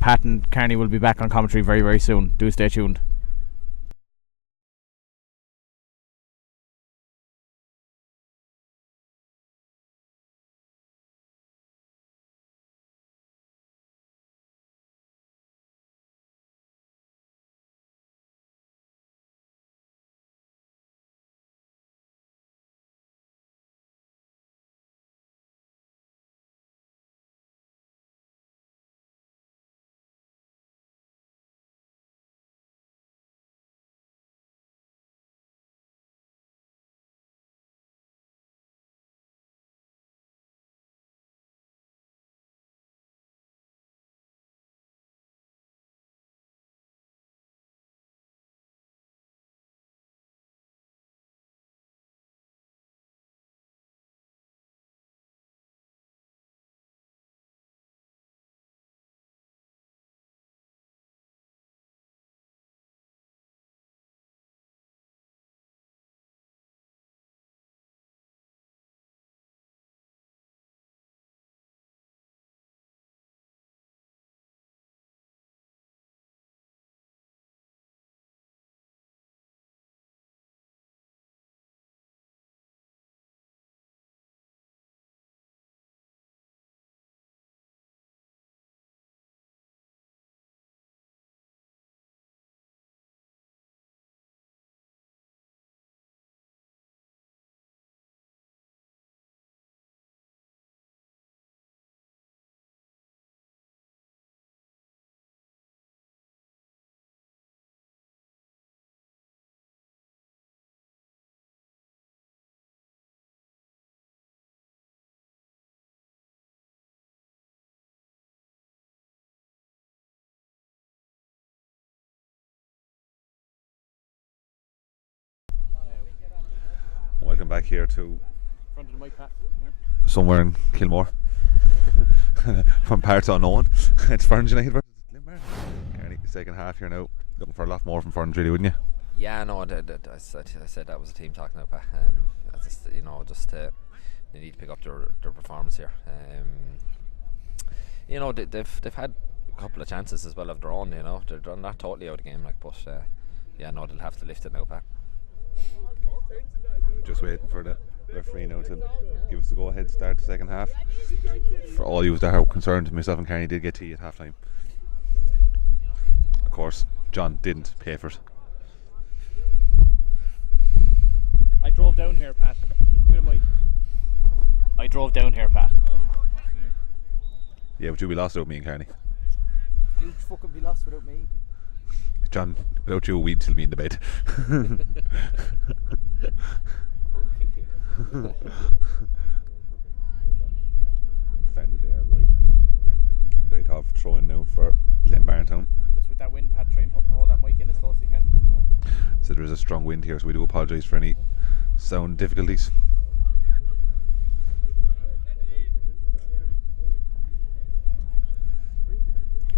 Pat and Carney will be back on commentary very, very soon. Do stay tuned. Welcome back here to Front of the mic, Pat. somewhere in Kilmore. From parts unknown. It's Ferns United versus Glynn-Barntown. Carney, second half here now. Looking for a lot more from Ferns, really, wouldn't you? Yeah, no, I said that was a team talk now, Pat. They need to pick up their performance here. They've had a couple of chances as well of their own. They're not totally out of the game, but they'll have to lift it now, Pat. Just waiting for the referee now to give us the go ahead, start the second half. For all you that are concerned, myself and Carney did get tea at half time. Of course, John didn't pay for it. I drove down here, Pat. Give me the mic. I drove down here, Pat. Yeah, but you'll be lost without me and Carney. You'd fucking be lost without me. John, without you, we'd still be in the bed. Oh, kinky. Defended there by right half throwing now for Glynn-Barntown. Just with that wind, Pat, try and hold that mic in as close as you can. So there is a strong wind here, so we do apologise for any sound difficulties.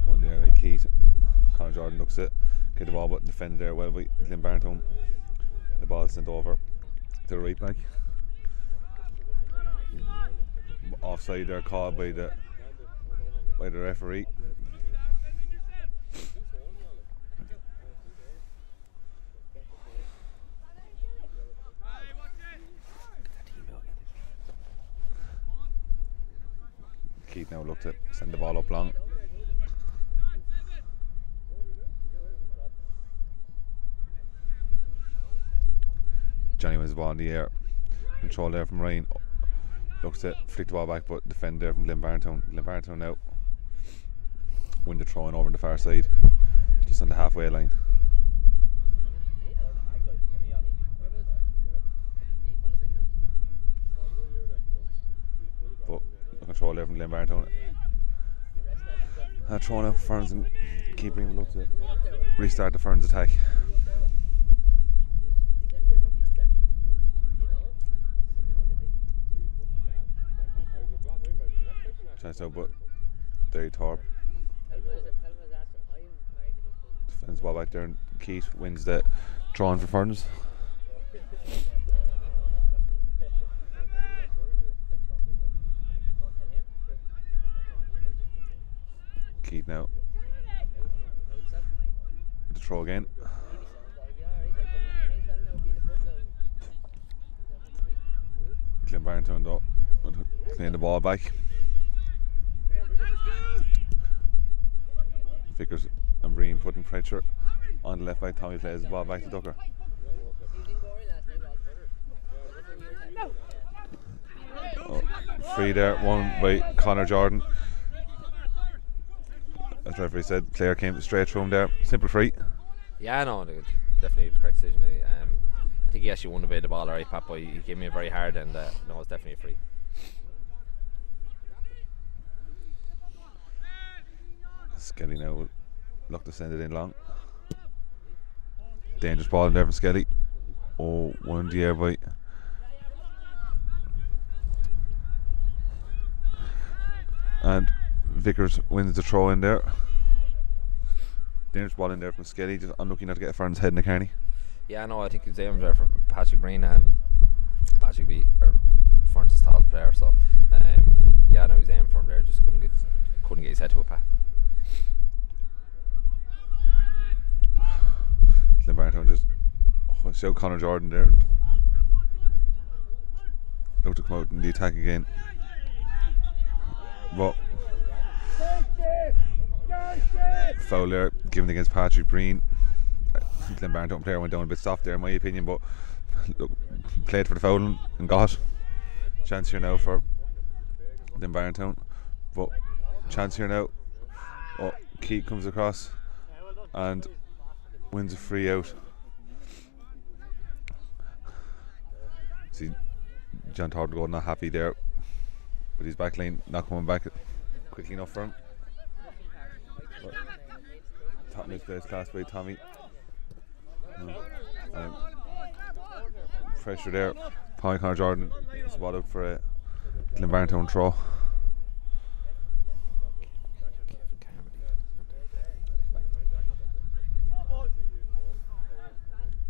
One there, right, Keith. Conor Jordan looks it, get the ball, but defended there well by Glynn-Barntown. The ball is sent over to the right back. Offside there, called by the referee. Keith now looked to send the ball up long. Johnny was the ball in the air. Control there from Ryan. Looks to flick the ball back, but defend there from Glynn-Barntown. Glynn-Barntown now win the throw in over on the far side, just on the halfway line. But the control there from Glynn-Barntown. Thrown out for Ferns, and keep bringing look to restart the Ferns attack. Chance out, but there Thorpe defends the ball back there, and Keith wins the draw for Ferns. Keith now. The throw again. Glynn-Barntown though, playing the ball back. Vickers and Breen putting pressure on the left back. Tommy plays the ball back to Ducker. Oh, free there, won by Connor Jordan. As the referee said, player came straight through him there. Simple free. Yeah, no, definitely the correct decision. I think he actually won the ball alright, Pat, but he gave me a very hard, and no, it's definitely a free. Skelly now will look to send it in long. Dangerous ball in there from Skelly. Oh, one in the air by and Vickers wins the throw in there. Dangerous ball in there from Skelly, just unlucky not to get a Ferns head in the carney. Yeah, no, I think he's aiming there for Patrick Breen. Patrick B, or Ferns' tall player, so yeah, no, he's aiming for him there, just couldn't get his head to a pat. Glynn-Barntown just shout Connor Jordan there. Look to come out in the attack again. But foul there given against Patrick Breen. Glynn-Barntown player went down a bit soft there in my opinion, but look, played for the foul and got chance here now for Glynn-Barntown, but chance here now. Oh, Keith comes across and wins a free out. See John Thornton not happy there with his back line not coming back quickly enough for him. But top misplaced class by Tommy. Pressure there. Connor Jordan spot up for a Glynn-Barntown throw.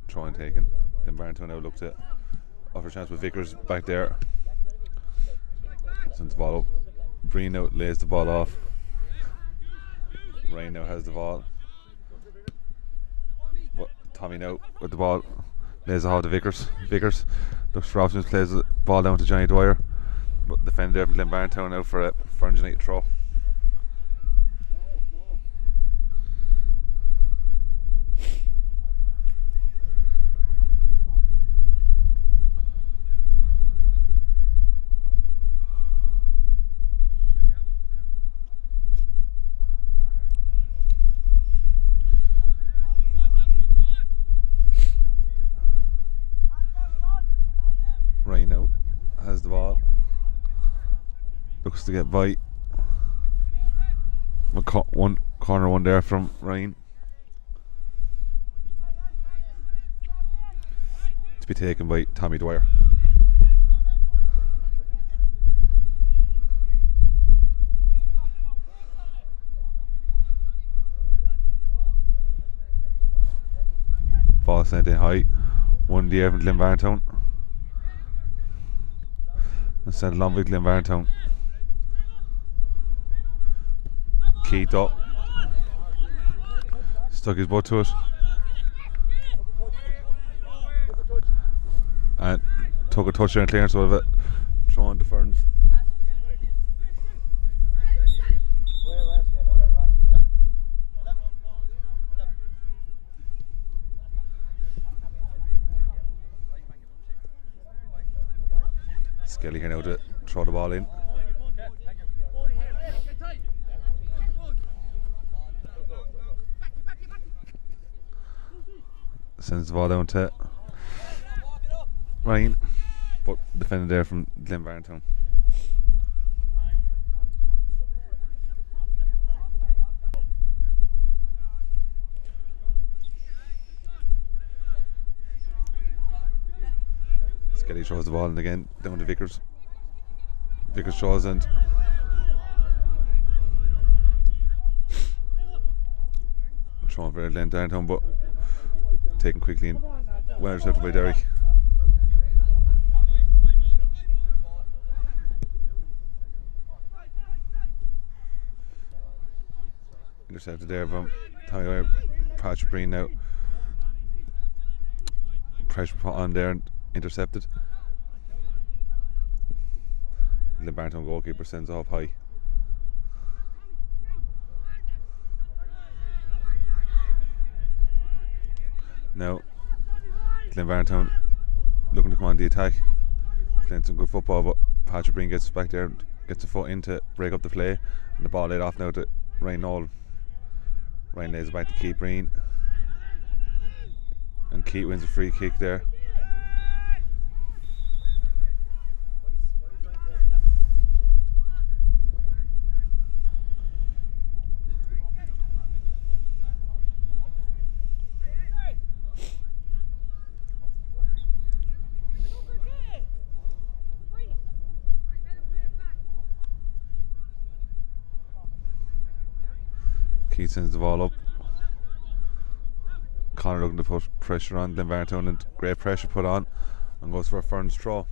Throw and taken. Glynn-Barntown now looked to offer a chance with Vickers back there. Sends the ball up. Breen now lays the ball off. Ryan now has the ball. But Tommy now with the ball lays it off to Vickers. Vickers looks for options, plays the ball down to Johnny Dwyer. But defended there from Glynn-Barntown now for a Ferns United throw. Ryan now has the ball. Looks to get by. One corner one there from Ryan. To be taken by Tommy Dwyer. Ball sent in high. One in the air from Glynn-Barntown. And sent along with Glynn-Barntown. Keith up. Stuck his butt to it. And took a touchdown clearance out of it. Throwing the Ferns. Skelly here now to throw the ball in. Sends the ball down to Ryan, but defended there from Glynn-Barntown. Skelly throws the ball in again down to Vickers. Vickers throws and throwing for Glynn-Barntown, but taken quickly and well intercepted by Derek. Intercepted there from Tommy Dwyer. Patrick Breen now. Pressure put on there and intercepted. Glynn-Barntown goalkeeper sends it up high. Now Glynn-Barntown looking to come on the attack, playing some good football, but Patrick Breen gets back there and gets a foot in to break up the play, and the ball laid off now to Ryan Nolan. Ryan lays it back to Keith Breen, and Keith wins a free kick there. Keith sends the ball up. Connor looking to put pressure on Glynn-Barntown, and great pressure put on, and goes for a Ferns throw.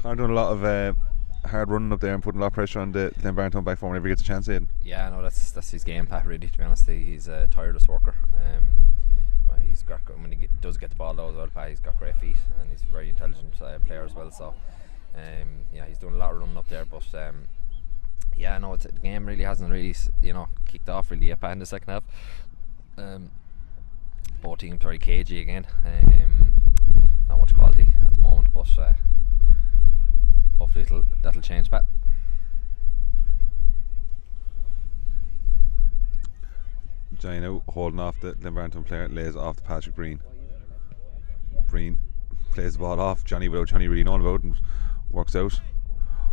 Connor doing a lot of hard running up there and putting a lot of pressure on the Glynn-Barntown back four whenever he gets a chance in. Yeah, no, that's his game, Pat. Really, to be honest, he's a tireless worker. He's got when he does get the ball though as well, Pat. He's got great feet, and he's a very intelligent player as well. So, yeah, he's doing a lot of running up there, but. Yeah, no, the game really hasn't kicked off really yet in the second half. Both teams very cagey again. Not much quality at the moment, but hopefully that'll change, Pat. Johnny now holding off the Glynn-Barntown player, lays it off to Patrick Breen. Breen plays the ball off Johnny without Johnny really knowing about it, and works out.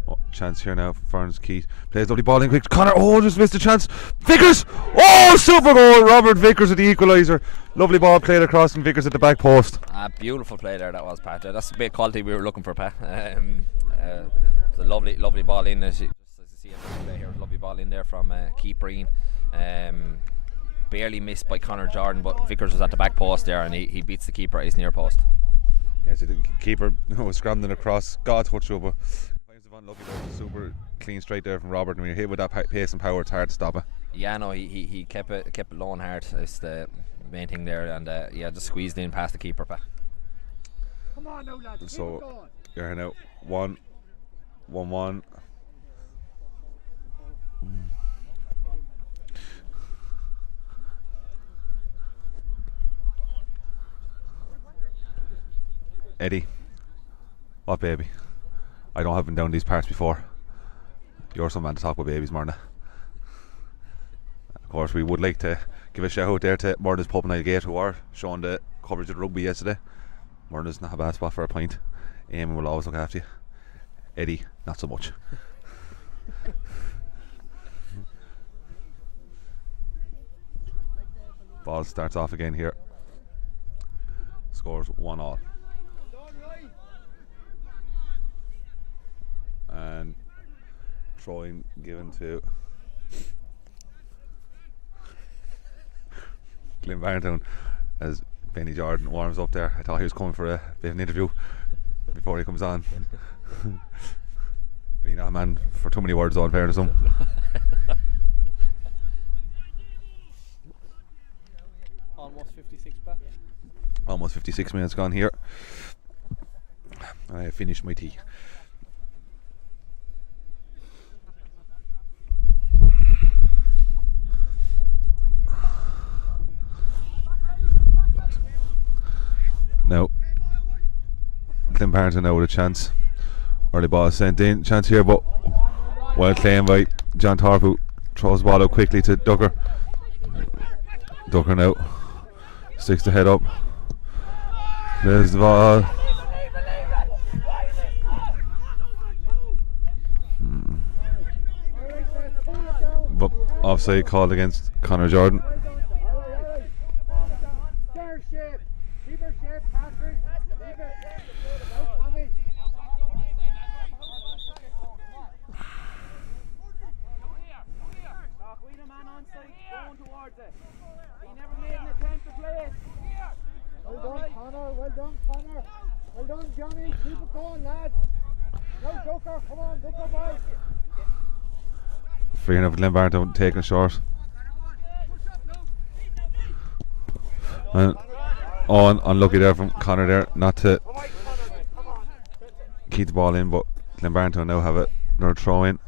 Oh, chance here now for Ferns. Keith plays lovely ball in quick. Connor, just missed a chance. Vickers, super goal. Robert Vickers with the equaliser. Lovely ball played across, and Vickers at the back post. Beautiful play there, that was, Pat. That's the big quality we were looking for, Pat. It's a lovely ball in. Just as you see it play here, lovely ball in there from Keith Breen. Barely missed by Connor Jordan, but Vickers was at the back post there, and he beats the keeper at his near post. Yeah, so the keeper was scrambling across, got a touch over. Unlucky, but super clean straight there from Robert, and when you're hit with that pace and power, it's hard to stop it. Yeah, no, he kept it low and hard. It's the main thing there, and yeah, just squeezed in past the keeper, Pat. Come on now, lads. So you're now 1-1. Eddie, what baby? I don't have been down these parts before. You're some man to talk about babies, Myrna. Of course, we would like to give a shout out there to Myrna's Pub and Gate, who are showing the coverage of the rugby yesterday. Myrna's not a bad spot for a pint. Eamon will always look after you. Eddie, not so much. Ball starts off again here. Scores 1-1. And throwing given to Glynn-Barntown as Benny Jordan warms up there. I thought he was coming for a bit of an interview before he comes on. Being a man for too many words, all fair to some. Almost 56 back. Almost 56 minutes gone here. I finished my tea. Now Glynn-Barntown now with a chance. Early ball sent in, chance here, but well claimed by John Thorpe, who throws the ball out quickly to Ducker. Ducker now sticks the head up. There's the ball. But offside called against Connor Jordan. Well done, Connor. Well done, Johnny. Keep it going, lads. No, Ducker. Come on, Ducker, boys. Free enough, Glynn-Barntown taking a short. And unlucky there from Connor there not to keep the ball in, but Glynn-Barntown now have another throw in.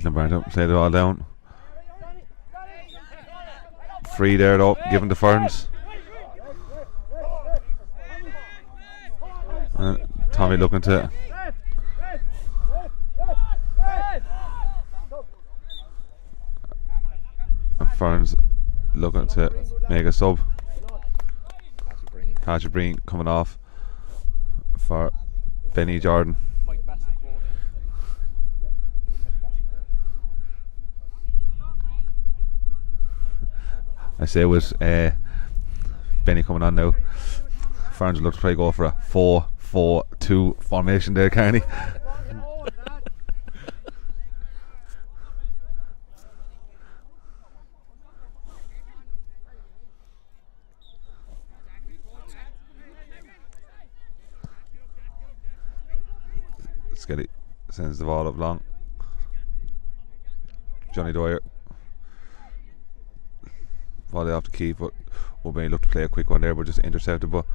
Glynn-Barntown played it all down. Free there though, given to Ferns. Tommy looking to Ferns looking to make a sub. Patrick Breen coming off for Benny Jordan. I say with Benny coming on now, Ferns will look to try to go for a 4-4-2 formation there, Carney. Skelly sends the ball up long. Johnny Dwyer volley off the key, but we'll maybe look to play a quick one there, but just intercepted. But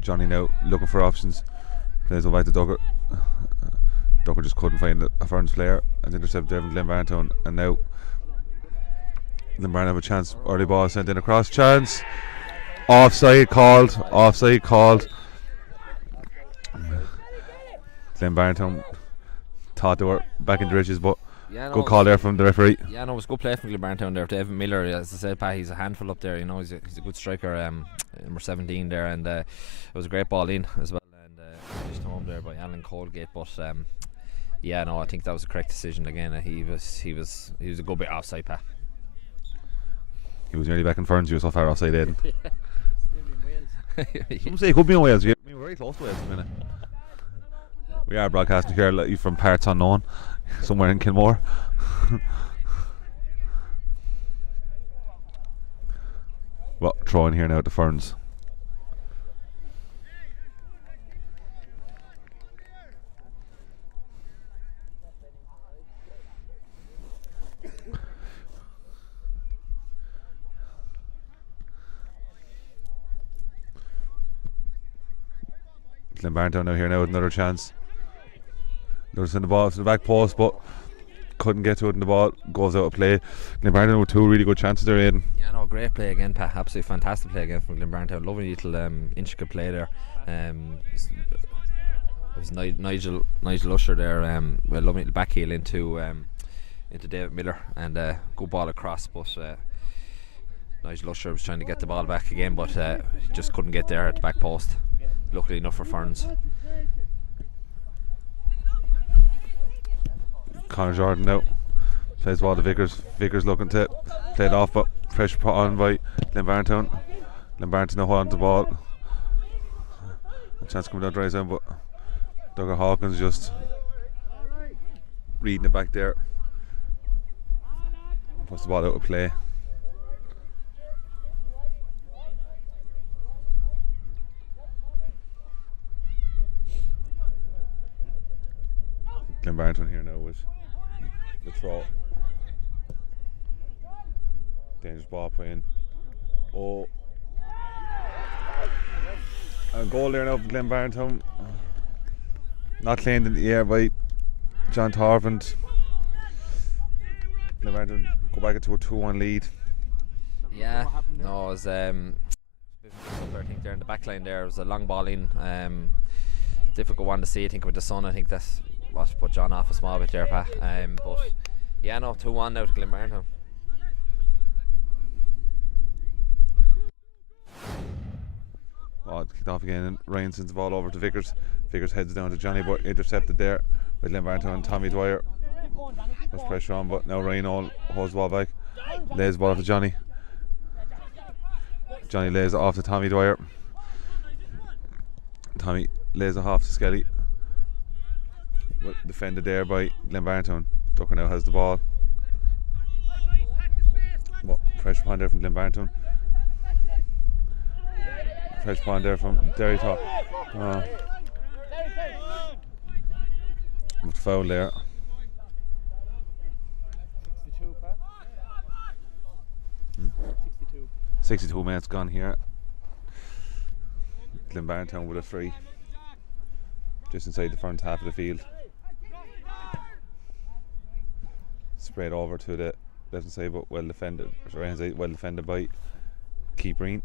Johnny now looking for options, plays it back to Ducker. Ducker just couldn't find a Ferns player and intercepted there from Glynn-Barntown, and now Glynn-Barntown have a chance. Early ball sent in across, chance, offside called. Glynn-Barntown thought they were back in the ridges, but good call there from the referee. Yeah, no, it was a good play from Glynn-Barntown there to Evan Miller. As I said, Pat, he's a handful up there. You know, he's a good striker, number 17 there, and it was a great ball in as well, and finished home there by Alan Colgate. But yeah, no, I think that was a correct decision again. He was a good bit offside, Pat. He was nearly back in Ferns. He was so far offside, Aidan. Some say he could be in Wales. We were very close to Wales a minute. We are broadcasting here like, from parts unknown, somewhere in Kilmore. Well, throwing here now at the Ferns. Glynn-Barntown now here now with another chance. They're sending the ball to the back post, but couldn't get to it, and the ball goes out of play. Glynn-Barntown with two really good chances there, Aidan. Yeah, no, great play again, Pat. Absolutely fantastic play again from Glynn-Barntown. Lovely little intricate play there. It was Nigel Usher there. Well, lovely little back heel into David Miller, and good ball across, but Nigel Usher was trying to get the ball back again, but he just couldn't get there at the back post. Luckily enough for Ferns. Connor Jordan now plays the ball to Vickers. Vickers looking to play it off, but pressure put on by Glynn-Barntown. Glynn-Barntown now holding the ball. A chance coming down dry zone, but Douglas Hawkins just reading it back there. Puts the ball out of play. Glynn-Barntown here now with the throw. Dangerous ball put in. Oh, a goal there now for Glynn-Barntown. Not claimed in the air by John Tarvant. Glynn-Barntown go back into a 2-1 lead. Yeah, no, it was I think there in the back line there. It was a long ball in. Difficult one to see. I think with the sun, I think that's what put John off a small bit there, Pat. But yeah, no, 2-1 now to Glynn-Barntown. Oh, it's kicked off again, and Ryan sends the ball over to Vickers. Vickers heads down to Johnny, but intercepted there by Glynn-Barntown and Tommy Dwyer. There's pressure on, but now Ryan holds the ball back. Lays the ball to Johnny. Johnny lays it off to Tommy Dwyer. Tommy lays it off to Skelly. But defended there by Glynn-Barntown. Ducker now has the ball. But pressure upon there from Glynn-Barntown. Pressure upon there from Derry Top. With foul there. 62 minutes gone here. Glynn-Barntown with a free just inside the front half of the field. Sprayed over to the left side, but well defended. Right hand side, well defended by Keith Breen.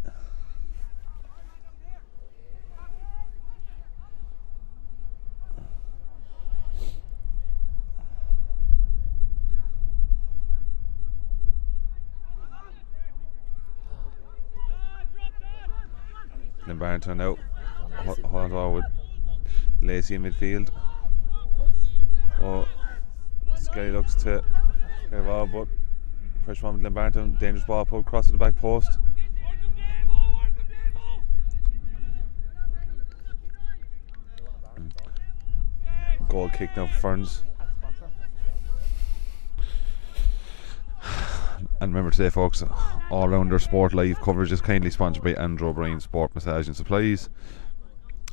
Glynn-Barntown now. Hold on with Lacey in midfield. Oh, Skelly looks to get a ball, but pressure on Glynn-Barntown. Dangerous ball put across to the back post. Goal kick now for Ferns. And remember today, folks, all rounder sport live coverage is kindly sponsored by Andrew O'Brien Sport Massage and Supplies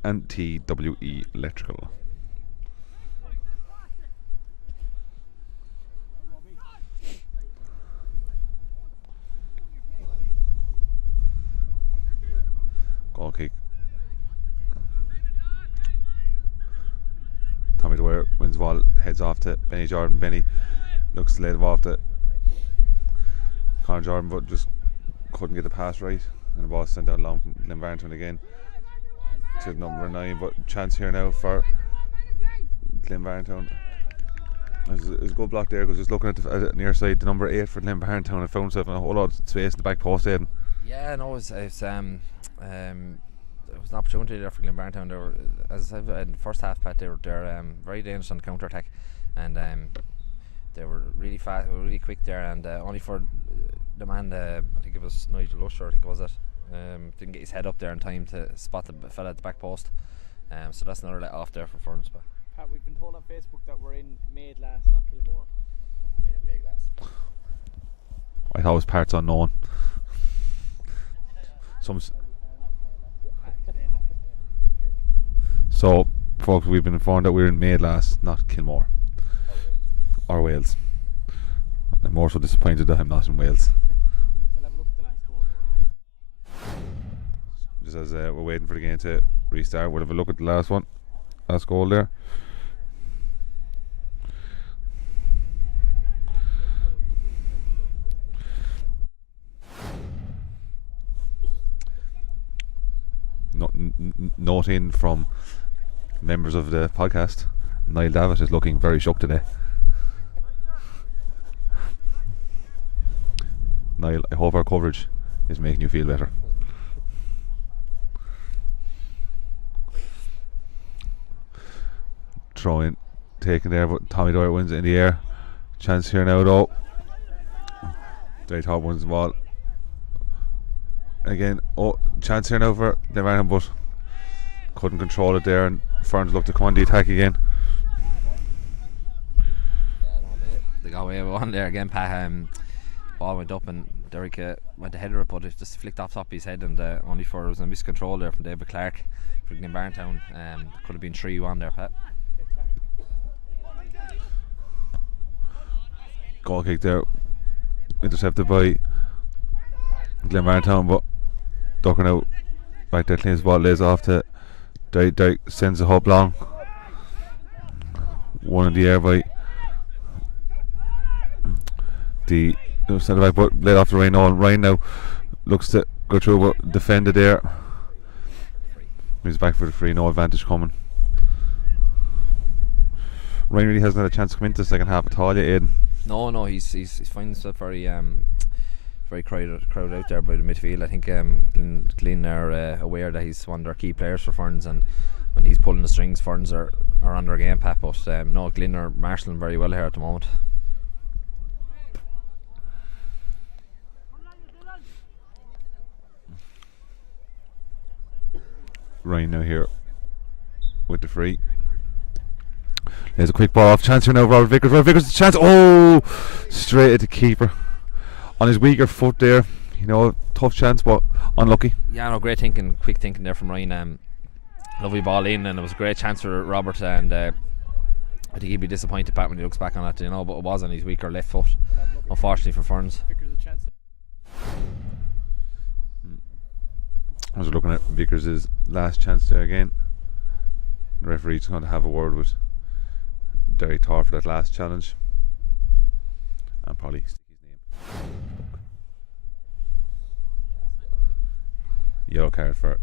and TWE Electrical. Goal kick. Tommy Dwyer wins the ball, heads off to Benny Jordan. Benny looks to lay it off to Conor Jordan, but just couldn't get the pass right, and the ball sent down long from Glynn-Barntown again to number 9. But chance here now for Glynn-Barntown. It was a good block there, because just looking at the near side, the number 8 for Glynn-Barntown, and found himself in a whole lot of space in the back post. Aidan. Yeah, no, it was an opportunity there for Glynn-Barntown. They were, as I said, in the first half, Pat, they're very dangerous on the counter attack, and they were really fast, really quick there, and only for the man, I think it was Nigel Lusher, I think it was it, didn't get his head up there in time to spot the fella at the back post. So that's another let off there for Ferns. Pat, we've been told on Facebook that we're in Maidlass, not Kilmore. Yeah, Maidlass. I thought it was parts unknown. So, folks, we've been informed that we're in Maidlass, not Kilmore or Wales. I'm more so disappointed that I'm not in Wales. We'll have a look at the last goal there. Just as we're waiting for the game to restart, we'll have a look at the last goal there. Noting from members of the podcast, Niall Davitt is looking very shocked today. Niall, I hope our coverage is making you feel better. Throw in taken there, but Tommy Dwyer wins it in the air. Chance here now though. Derry Top wins the ball again. Oh, chance here now for the man, but couldn't control it there, and Ferns looked to come on the attack again. They got away with one there again, Pat. Ball went up and Derrick went to header it, but it just flicked off top of his head, and only for, it was a miscontrol there from David Clark for Glynn-Barntown. Could have been 3-1 there, Pat. Goal kick there, intercepted by Glynn-Barntown, but ducking out back there, cleans the ball, lays off to Derrick, sends the hub long. One in the air by the centre back, but laid off to Ryan Nolan. Ryan now looks to go through, but defended there. He's back for the free, no advantage coming. Ryan really hasn't had a chance to come into the second half at all yet, Aidan. No, he's finding himself very crowded out there by the midfield. I think Glynn are aware that he's one of their key players for Ferns, and when he's pulling the strings, Ferns are on their game, Pat. But no, Glynn are marshalling very well here at the moment. Ryan now here with the free. There's a quick ball off. Chance here now, Robert Vickers. Robert Vickers, chance. Oh, straight at the keeper on his weaker foot there. You know, tough chance, but unlucky. Yeah, no, great thinking, quick thinking there from Ryan. Lovely ball in, and it was a great chance for Robert, and I think he'd be disappointed, Pat, when he looks back on it, you know, but it was on his weaker left foot, unfortunately for Ferns. As we're looking at Vickers' last chance there again, the referee's going to have a word with Derek Tarr for that last challenge and probably stick his name. Yellow card for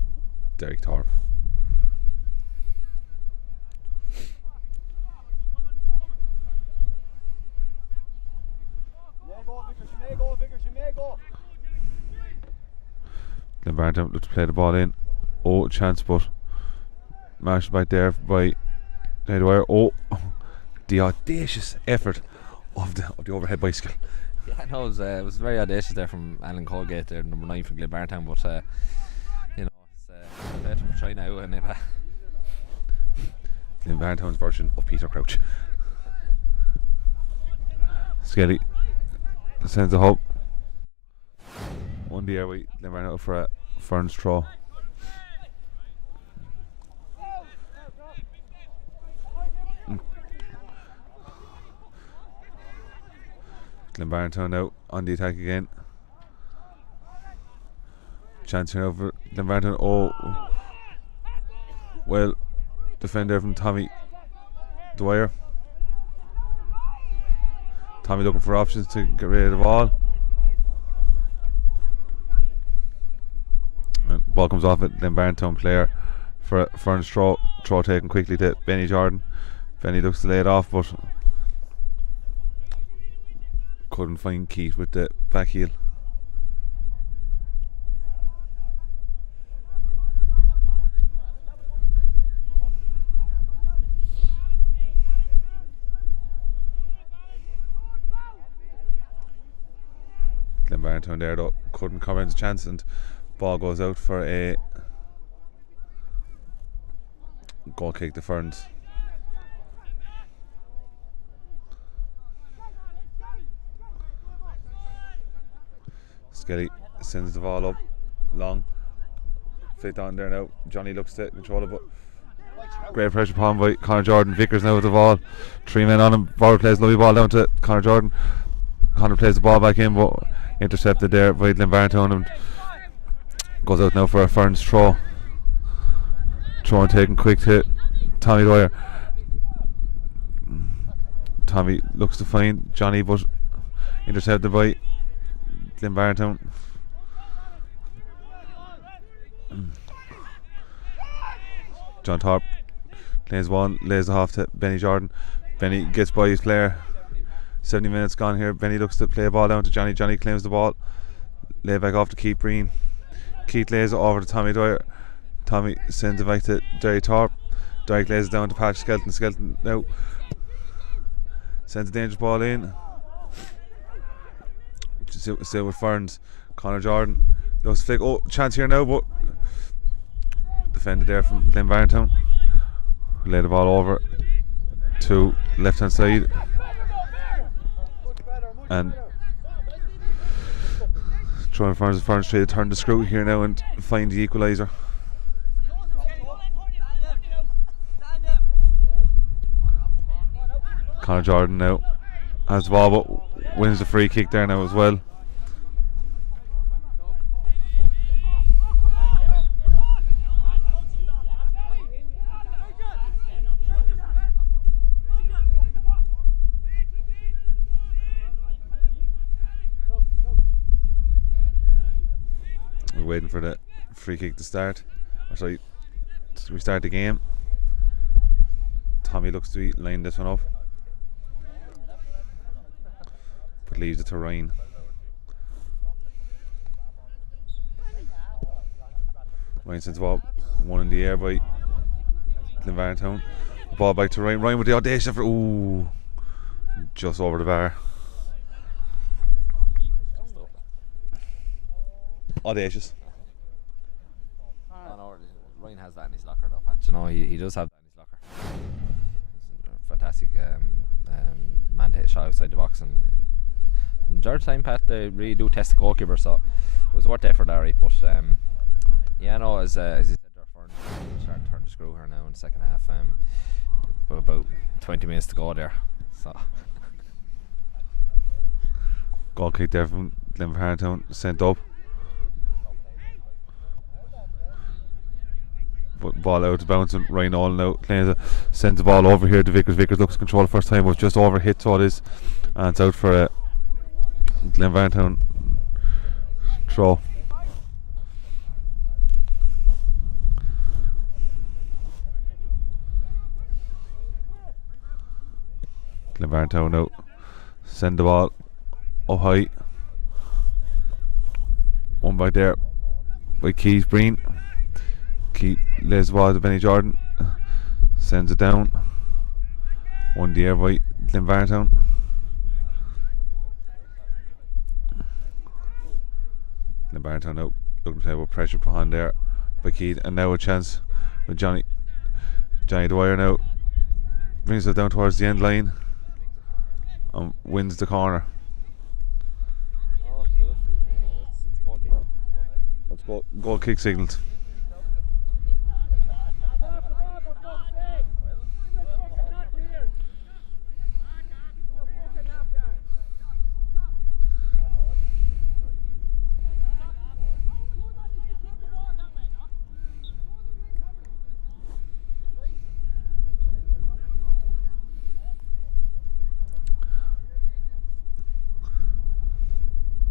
Derek Tarr. Glynn-Barntown looked to play the ball in. Oh, chance, but marshalled back there by Johnny Dwyer. Oh, the audacious effort of the overhead bicycle. Yeah, no, it was very audacious there from Alan Colgate, there, number 9 from Glynn-Barntown, but you know, it's better to try now. And Glynn-Barntown's version of Peter Crouch. Skelly sends a hope. On the airway, Glynn-Barntown for a Ferns throw. Glynn-Barntown now on the attack again. Chance here over Glynn-Barntown. Oh, well, defender from Tommy Dwyer. Tommy looking for options to get rid of the ball. And ball comes off it. Glynn-Barntown player for a Ferns throw taken quickly to Benny Jordan. Benny looks to lay it off, but couldn't find Keith with the back heel. Glynn-Barntown there though couldn't cover his chance, and ball goes out for a goal kick to Ferns. Skelly sends the ball up long, flicked on there now. Johnny looks to control it, but great pressure upon by Conor Jordan. Vickers now with the ball, 3 men on him. Forward plays lovely ball down to Conor Jordan. Conor plays the ball back in, but intercepted there by Glynn-Barntown, and goes out now for a Ferns throw. Throw taken quick to Tommy Dwyer. Tommy looks to find Johnny, but intercepted by Glynn-Barntown. John Thorpe plays one, lays it off to Benny Jordan. Benny gets by his player. 70 minutes gone here. Benny looks to play a ball down to Johnny. Johnny claims the ball. Lay back off to Keith Breen. Keith lays it over to Tommy Dwyer. Tommy sends it back to Derry Thorpe. Derek lays it down to Patrick Skelton. Skelton now sends a dangerous ball in. Still with Ferns. Conor Jordan looks to flick. Oh, chance here now, but defended there from Glynn-Barntown. Lay the ball over to left hand side, and trying Ferns try to turn the screw here now and find the equaliser. Conor Jordan now has the ball, but wins the free kick there now as well. We're waiting for the free kick to start. Sorry, to restart the game. Tommy looks to line this one up, but leaves it to Ryan. Ryan sends the ball one in the air by Glynn-Barntown. Ball back to Ryan. Ryan with the audacious effort. Ooh, just over the bar. Audacious. No, Ryan has that in his locker though, Pat. You know, he does have that in his locker. It's a fantastic man to hit a shot outside the box, and majority of the time, Pat, they really do test the goalkeeper, so it was worth the effort, alright. But yeah, no, as you said, they're start to turn the screw here now in the second half. About 20 minutes to go there, so Goal kick there from Glynn-Barntown, sent up. But ball out, bouncing. Ryan All now sends the ball over here to Vickers. Vickers looks to control the first time, but just over hit, so it is. And it's out for a Glynn-Barntown throw. Glynn-Barntown now send the ball up high. One back there by Keith Breen. Keith lays the ball to Benny Jordan, sends it down. One the air by Glynn-Barntown. Glynn-Barntown now looking to have pressure behind there by Keith, and now a chance with Johnny Dwyer now brings it down towards the end line and wins the corner. That's goal kick signalled.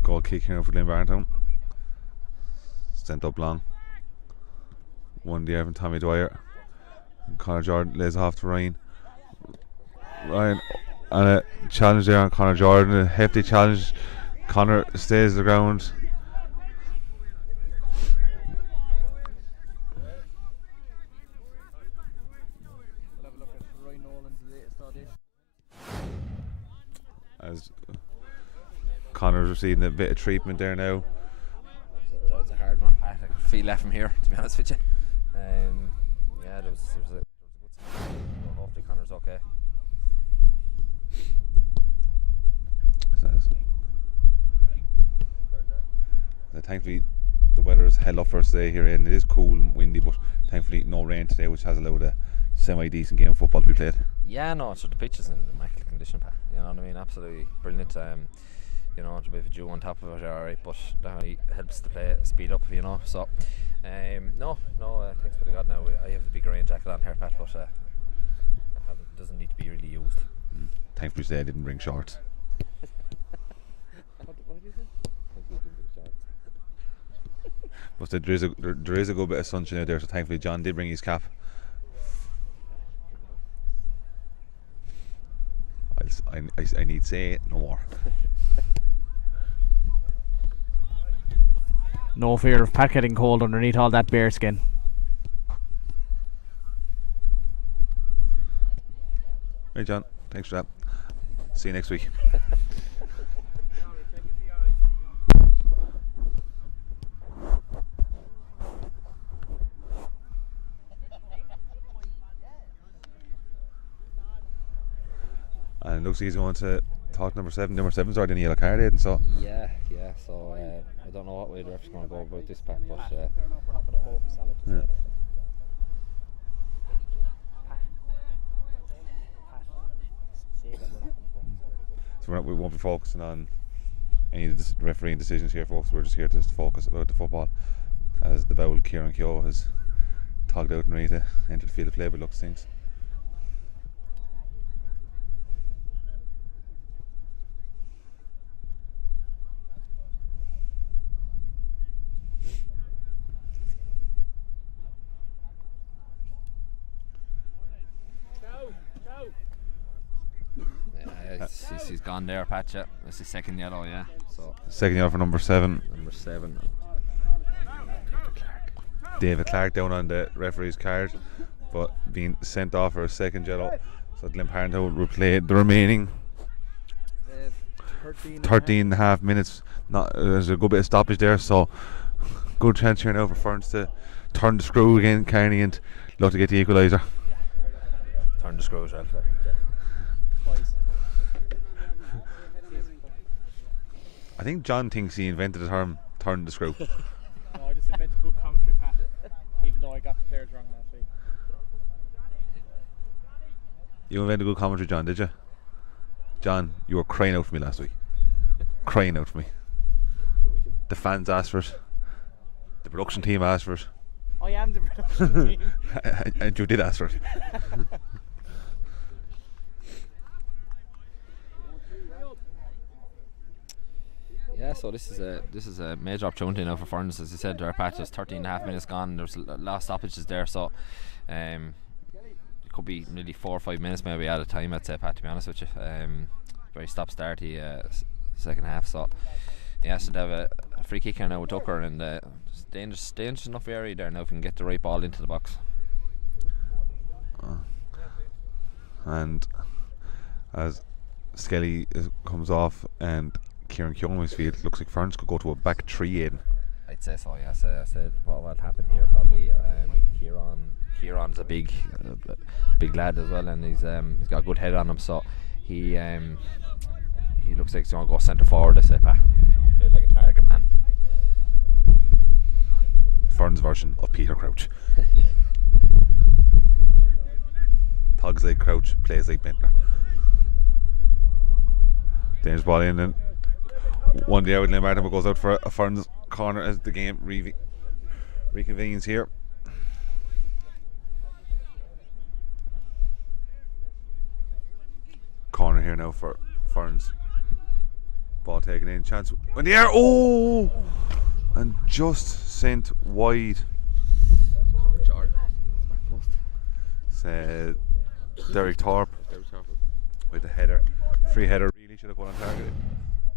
Goal kick here for Glynn-Barntown. Sent up long. One the air from Tommy Dwyer. Conor Jordan lays off to Ryan. Ryan and a challenge there on Conor Jordan. A hefty challenge. Conor stays the ground. As Conor's receiving a bit of treatment there now. That was a hard one, Pat. I could feel that from here, to be honest with you. Yeah, there was a good sign. So hopefully Conor's okay. Thankfully the weather has held up for us today here, and it is cool and windy, but thankfully no rain today, which has allowed a semi-decent game of football to be played. Yeah, no, so the pitch is in immaculate condition, Pat. You know what I mean? Absolutely brilliant. You know, it's a bit of a dew on top of it, alright, but that only helps the play speed up, you know. So, no, thanks for the God now. I have a big rain jacket on here, Pat, but it doesn't need to be really used. Thankfully today I didn't bring shorts. What did you say? Thankfully didn't bring shorts. But there is a good bit of sunshine out there, so thankfully John did bring his cap. I need to say it no more. No fear of Pat getting cold underneath all that bear skin. Right, John, thanks for that. See you next week. And it looks like he's going to talk number 7. Number 7's already in the yellow card, and so Yeah. So I don't know what way the ref's going to go about this, Pat, but We're not going to focus on it. Yeah. so we won't be focusing on any of the refereeing decisions here, folks. We're just here to focus about the football, as the bowl Kieran Keogh has togged out and ready to enter the field of play by looks things. he's gone there, Pat. Yeah, that's his second yellow. Yeah, so Second yellow for number 7. number 7. David Clark down on the referee's card, but being sent off for a second yellow. So Glynn-Barntown will play the remaining 13 and a half minutes. There's a good bit of stoppage there, so good chance here now for Ferns to turn the screw again, Carney, and look to get the equaliser. Turn the screws, Ralph. I think John thinks he invented the term turn the screw. No, I just invented good commentary, Pat, even though I got the players wrong last week. You invented good commentary, John, did you? John, you were crying out for me last week. Crying out for me. 2 weeks. The fans asked for it. The production team asked for it. I am the production team. And you did ask for it. Yeah, so this is a major opportunity now for Ferns. As I said, their patch is 13.5 minutes gone. There's a lot of stoppages there, so it could be nearly 4 or 5 minutes maybe out of time, I'd say, Pat, to be honest with you. Very stop-starty second half, so yeah, so they have a free kick here now with Tucker, and it's dangerous enough area there now if we can get the right ball into the box. And as Skelly comes off and Kieran Keown's field, looks like Ferns could go to a back 3 in. I'd say so, yeah. So I said what happened here probably. Kieran's a big lad as well, and he's got a good head on him, so he looks like he's going to go centre forward, I say, Pat. A bit like a target man. Ferns' version of Peter Crouch. Tugs like Crouch, plays like Bentler. Dangerous ball in, and one day out, Glynn-Barntown goes out for a Ferns corner as the game reconvenes here. Corner here now for Ferns. Ball taken in, chance in the air, oh! And just sent wide. Jordan. Said Derek Thorpe with the header. Free header, really should have gone on target.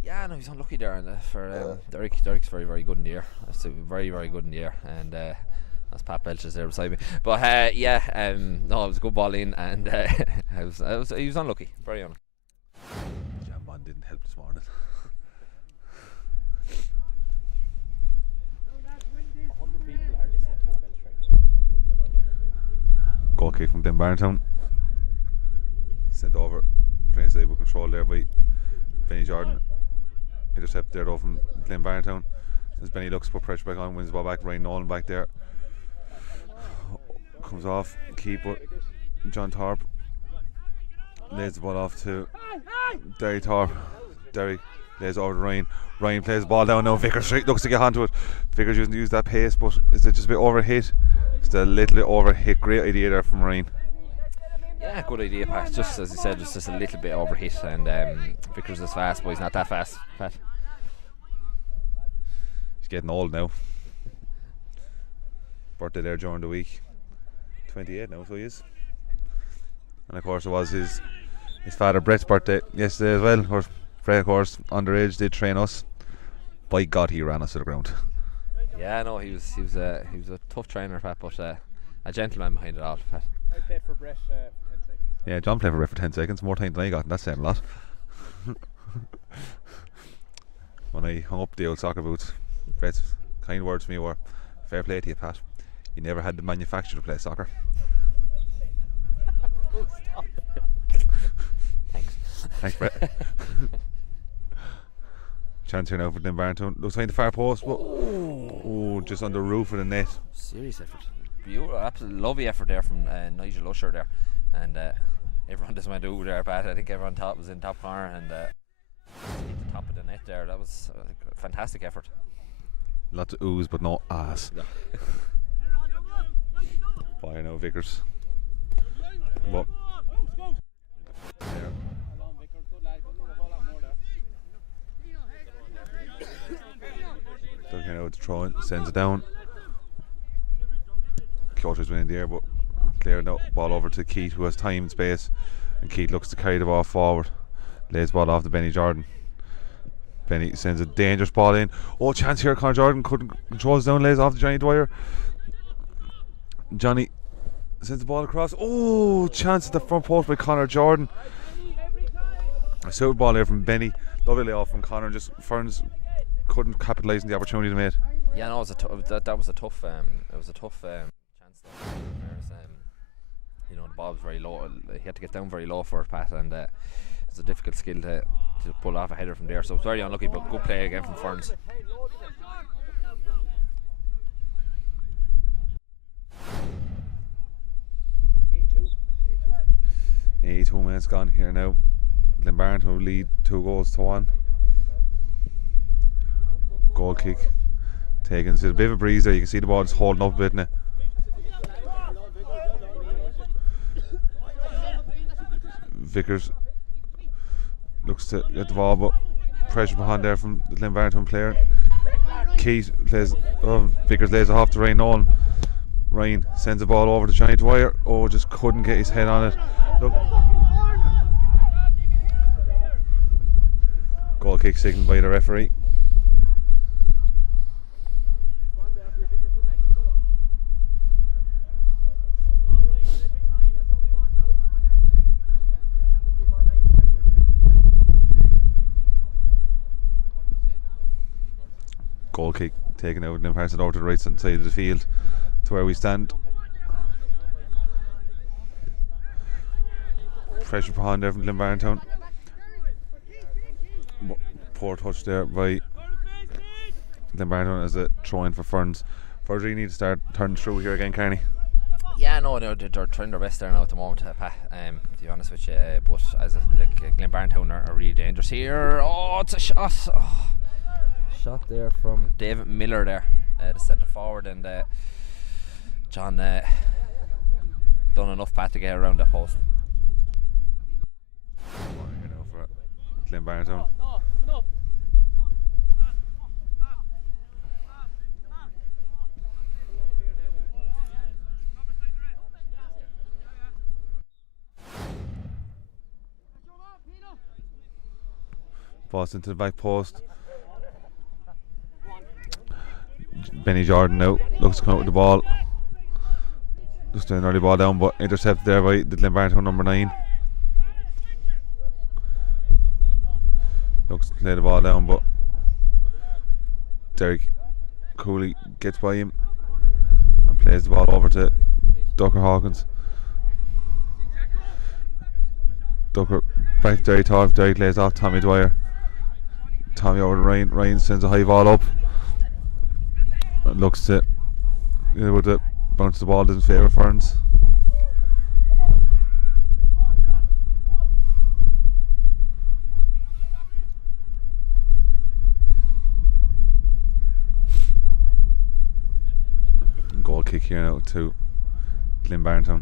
Yeah, no, he's unlucky there, and for Derek. Derek's very, very good in the air. That's very, very good in the air, and that's Pat Belcher's there beside me. But no, it was a good ball in, and he was unlucky, very unlucky. Jam Bond didn't help this morning. 100 people are listening to your belch right now. Goal kick from Glynn-Barntown. Sent over, trying to save with control there by Benny Jordan. Intercept there though from Glynn-Barntown. As Benny looks to put pressure back on, wins the ball back. Ryan Nolan back there. Comes off, keeper John Thorpe. Lays the ball off to Derry Thorpe. Derry lays over to Ryan. Ryan plays the ball down now. Vickers looks to get onto it. Vickers using to use that pace, but is it just a bit overhit? It's a little bit overhit. Great idea there from Ryan. Yeah, good idea, Pat. Just as you said, just a little bit overhit, and Vickers is fast, but he's not that fast, Pat. He's getting old now. Birthday there during the week. 28 now, so he is. And of course it was his father Brett's birthday yesterday as well. Or Brett, of course, underage, did train us. By God, he ran us to the ground. Yeah, no, he was a tough trainer, Pat, but a gentleman behind it all, Pat. I played for Brett for 10 seconds. Yeah, John played for Brett for 10 seconds, more time than I got, and that's saying a lot. When I hung up the old soccer boots, Brett's kind words to me were, fair play to you, Pat. You never had the manufacturer to play soccer. Oh, stop. Thanks, Brett. Chance here now for Glynn-Barntown. Looks like the far post, but just on the roof of the net. Serious effort. Beautiful, absolutely lovely effort there from Nigel Usher there, and everyone just went over there, Pat. I think everyone thought it was in top corner, and hit the top of the net there. That was a fantastic effort. Lots of oohs, but no ahs. No. By now Vickers. But there. Duncan out to throw in, sends it down. Closer's winning the air, but clear now. Ball over to Keith, who has time and space, and Keith looks to carry the ball forward. Lays the ball off to Benny Jordan. Benny sends a dangerous ball in. Oh, chance here. Conor Jordan couldn't control his down. Lays off to Johnny Dwyer. Johnny sends the ball across. Oh, chance at the front post by Conor Jordan. A super ball there from Benny. Lovely layoff from Conor. Just Ferns couldn't capitalise on the opportunity they made. Yeah, no, it was that was a tough chance there. You know, the ball was very low. He had to get down very low for it, Pat, and it's a difficult skill to pull off a header from there. So it's very unlucky, but good play again from Ferns. 82 minutes gone here now. Glynn-Barntown will lead 2-1. Goal kick taken. It's a bit of a breeze there. You can see the ball just holding up a bit now. Vickers looks to get the ball, but pressure behind there from the Glynn-Barntown player. Keith plays, Vickers lays it off to Ryan Nolan. Ryan sends the ball over to Johnny Dwyer. Oh, just couldn't get his head on it. Look. Goal kick signalled by the referee. Goal kick taken out and then pass it over to the right side of the field to where we stand. Pressure behind there from Glynn-Barntown. Poor touch there by Glynn-Barntown as a throw in for Ferns. Ferns really need to start turning through here again, Carney. Yeah, no, they're trying their best there now at the moment, Pat, to be honest with you. But as Glynn-Barntown are really dangerous here. Oh, it's a shot. Oh. Shot there from David Miller there, the centre forward, and John done enough, Pat, to get around that post. You know, for Glynn-Barntown. Pass into the back post. Benny Jordan now looks to come out with the ball. Just doing an early ball down, but intercepted there by the Glynn-Barntown number 9. Looks to lay the ball down, but Derek Cooley gets by him and plays the ball over to Ducker Hawkins. Ducker back to Derek Torf. Derek lays off Tommy Dwyer. Tommy over to Ryan. Ryan sends a high ball up. Looks to with the bounce the ball, doesn't favour Ferns. Goal kick here now to Glynn-Barntown.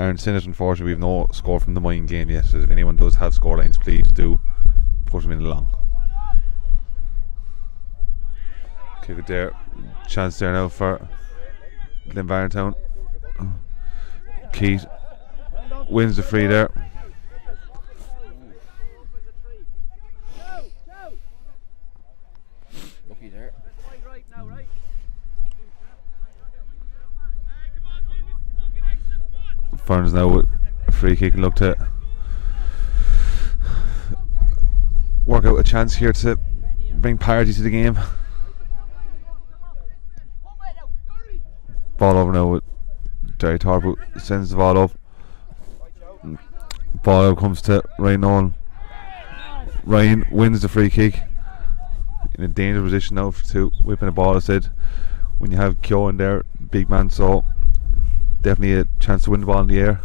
Aaron Sinnott, unfortunately, we've no score from the Mine game yet, so if anyone does have score lines, please do put them in along. Kick it there. Chance there now for Glynn-Barntown. Keith wins the free there. Lucky there. Ferns now with a free kick and look to work out a chance here to bring parity to the game. Ball over now with Derry Thorpe, who sends the ball up. Ball out comes to Ryan Nolan. Ryan wins the free kick in a dangerous position now to whipping the ball aside when you have Kyo in there, big man, so definitely a chance to win the ball in the air.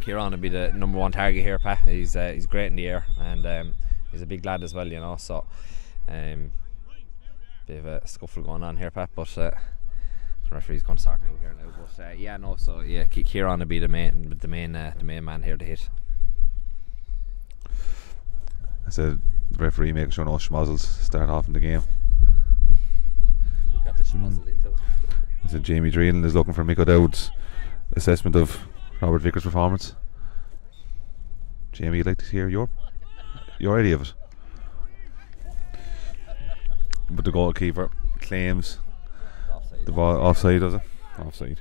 Kieran will be the number 1 target here, Pat. He's great in the air, and he's a big lad as well, you know, so bit of a scuffle going on here, Pat, but the referee's going to start out here now. But yeah, no, so yeah, Kieran will be the main man here to hit. I said the referee making sure no schmozzles start off in the game. Got the schmozzle into it. I said Jamie Dreelan is looking for Mick O'Dowd's assessment of Robert Vickers' performance. Jamie, you'd like to hear your idea of it? But the goalkeeper claims the ball offside, does it? Offside.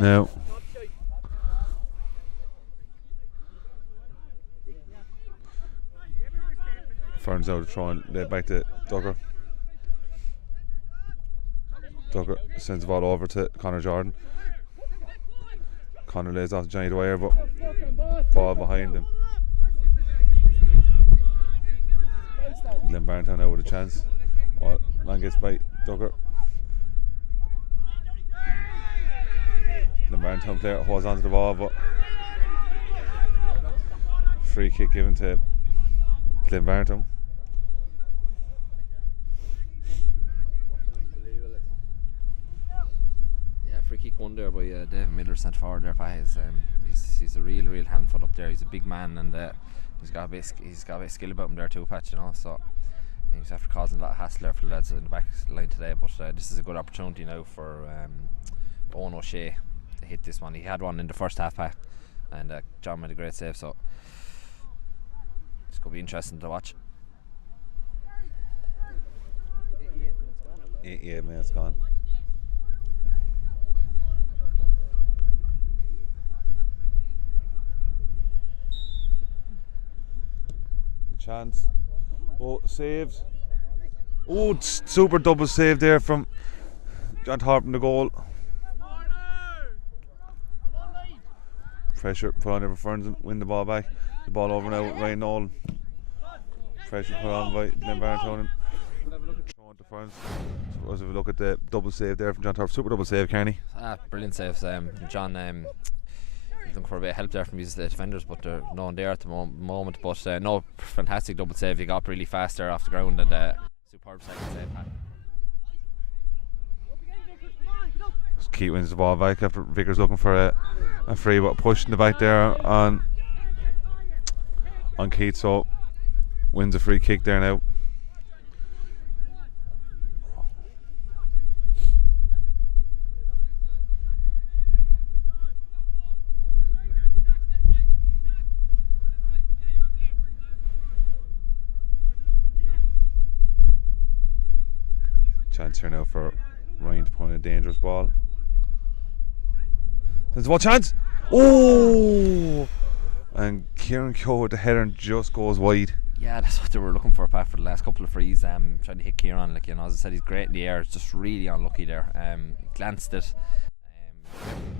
Now Ferns out to try and lay it back to Ducker. Ducker sends the ball over to Conor Jordan. Conor lays off to Johnny Dwyer, but ball behind him. Glynn-Barntown now with a chance. Oh, man gets by Duggar. Glynn-Barntown player holds onto the ball, but free kick given to Glynn-Barntown. Yeah, free kick won there by David Miller, centre forward there. He's a real handful up there. He's a big man, and he's got a bit of skill about him there too, Pat. You know, so he's after causing a lot of hassle there for the lads in the back line today. But this is a good opportunity now for Owen O'Shea to hit this one. He had one in the first half, Pat, and John made a great save. So it's going to be interesting to watch. 88 minutes gone. Chance. Oh, saved. Oh, super double save there from John Thorpe in the goal. Pressure put on there for Ferns and win the ball back. The ball over now, Ryan Nolan. Pressure put on by Glynn-Barntown. Throw it to Ferns. So let's have a look at the double save there from John Thorpe. Super double save, Kearney. Brilliant saves. John looking for a bit of help there from his defenders, but they're no one there at the moment. But no, fantastic double save. He got up really fast there off the ground, and superb second save. Keith wins the ball back after Vickers looking for a free, but pushing the back there on Keith, so wins a free kick there now. Chance here now for Ryan to put in a dangerous ball. There's the ball chance! Oh! And Kieran Keogh with the header and just goes wide. Yeah, that's what they were looking for, Pat, for the last couple of frees. Trying to hit Kieran, like, you know, as I said, he's great in the air. It's just really unlucky there. Glanced it,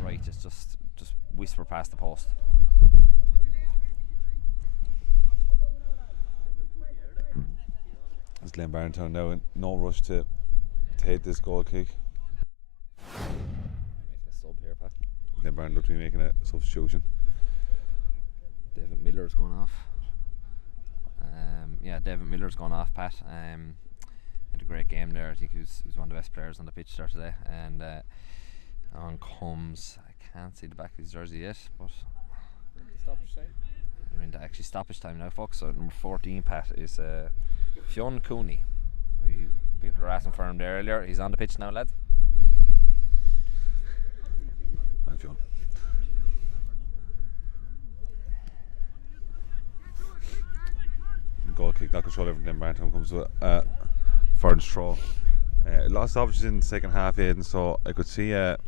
right, just whisper past the post. It's Glynn-Barntown now in no rush to hit this goal kick. Making a sub here, Pat. Glynn-Barntown look to be making a substitution. David Miller's gone off. Yeah, David Miller's gone off, Pat. Had a great game there. I think he was one of the best players on the pitch there today. And on comes, I can't see the back of his jersey yet, but Stoppage time. we're into actually stoppage time now, folks. So number 14, Pat, is Fionn Cooney. People were asking for him there earlier. He's on the pitch now, lads. And Fionn. Goal kick, not control over Glynn-Barntown comes with Ferns throw. Lost options in the second half, Aidan, so I could see a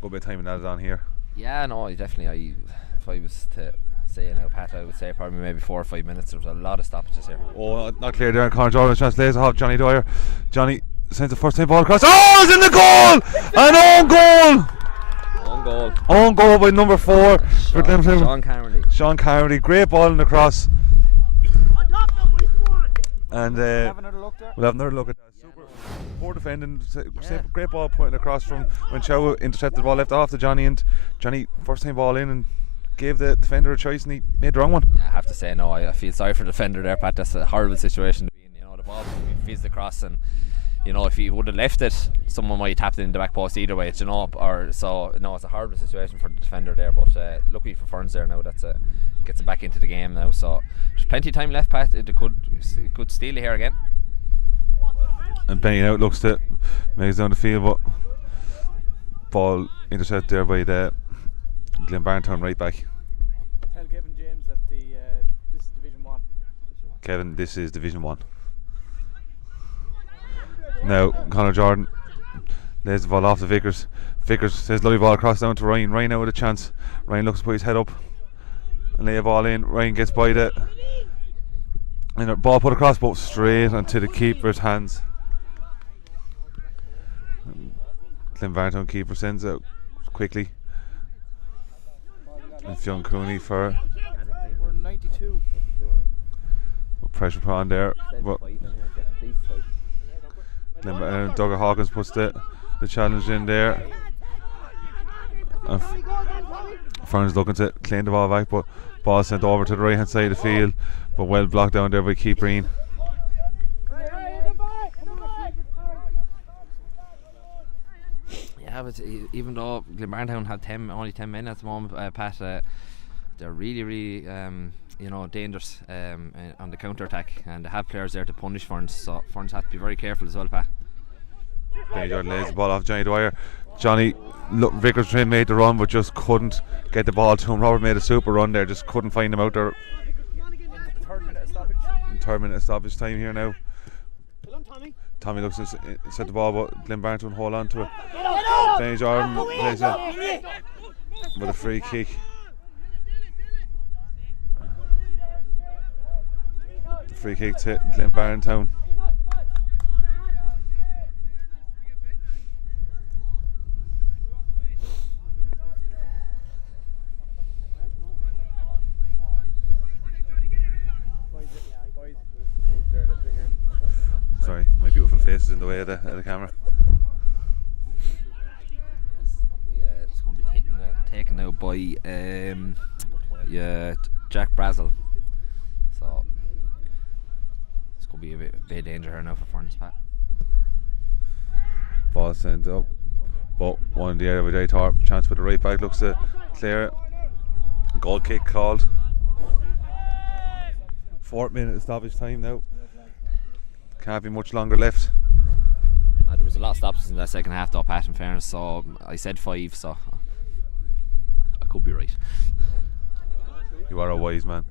good bit of time added on here. Yeah, no, definitely. If I was to say now, Pat, I would say probably maybe 4 or 5 minutes. There was a lot of stoppages here. Oh, not clear there. Conor Jordan chance lays off Johnny Dwyer. Johnny sends the first time ball across. Oh, it's in the goal! An own goal! Own goal. Own goal by number 4 for Glynn-Barntown. Sean Carmody. Sean Carmody, great ball in the cross. And We'll have another look there. we'll have another look at that. Super poor defending, great ball pointing across from when Chow intercepted the ball left off to Johnny, and Johnny first time ball in and gave the defender a choice and he made the wrong one. Yeah, I have to say, no, I feel sorry for the defender there, Pat. That's a horrible situation to be in. You know, the ball fizzed across, and you know, if he would have left it, someone might have tapped it in the back post either way. You know, or so. No, it's a horrible situation for the defender there. But lucky for Ferns there now. That's gets him back into the game now. So there's plenty of time left, Pat. It could steal it here again. And Benny out looks to makes down the field, but ball intercepted there by the Glynn-Barntown right back. Tell Kevin James that this is Division 1. Kevin, this is Division 1. Now Conor Jordan lays the ball off to Vickers. Vickers says lovely ball across down to Ryan. Ryan now with a chance. Ryan looks to put his head up and lay a ball in. Ryan gets by the and the ball put across, but straight onto the keeper's hands. Glynn-Barntown keeper sends it quickly. And Fionn Cooney for We're 92. pressure put on there. But Douglas Hawkins puts the challenge in there. And Ferns looking to claim the ball back, but ball sent over to the right hand side of the field, but well blocked down there by Keith Breen. Yeah, but even though Glynn-Barntown have only 10 men at the moment, Pat, they're really dangerous on the counter attack, and they have players there to punish Ferns, so Ferns have to be very careful as well, Pat. Danny Jordan lays the ball off Johnny Dwyer. Johnny, Vickers made the run but just couldn't get the ball to him. Robert made a super run there, just couldn't find him out there. Third minute of stoppage time here now. Tommy looks to set the ball, but Glynn-Barntown hold on to it. Danny Jordan plays it with a free kick. The free kick to Glynn-Barntown. Sorry, my beautiful face is in the way of the camera. It's going to be taken now by Jack Brazel. So it's going to be a bit of danger here now for Ferns, Pat. Ball sent up, but one in the area of Jay Thorpe. Chance with the right back, looks to clear it. Goal kick called. 4th minute of stoppage time now. Can't be much longer left. There was a lot of stops in that second half though, Pat, in fairness, so I said 5, so I could be right. You are a wise man.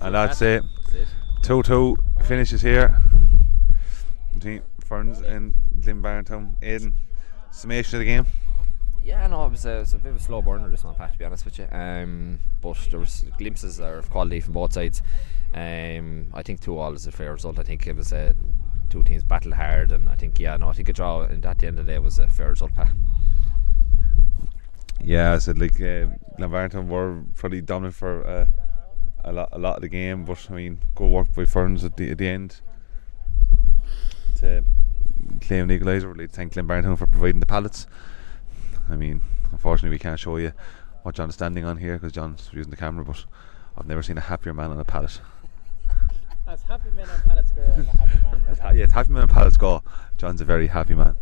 And that's it. 2-2 finishes here between Ferns and Glynn-Barntown. Aidan, summation of the game? Yeah, no, it was a bit of a slow burner this one, Pat, to be honest with you. But there was glimpses of quality from both sides. I think 2-2 is a fair result. I think it was two teams battled hard, and I think a draw at the end of the day was a fair result, Pat. Yeah, I said Glynn-Barntown were probably dominant for a lot of the game, but I mean, good work by Ferns at the end to claim an equaliser. We'd like to thank Glynn-Barntown for providing the pallets. I mean, unfortunately we can't show you what John's standing on here because John's using the camera, but I've never seen a happier man on a pallet. As happy men on pallets go, I'm a happy man. Yeah, happy man on pallets go. John's a very happy man.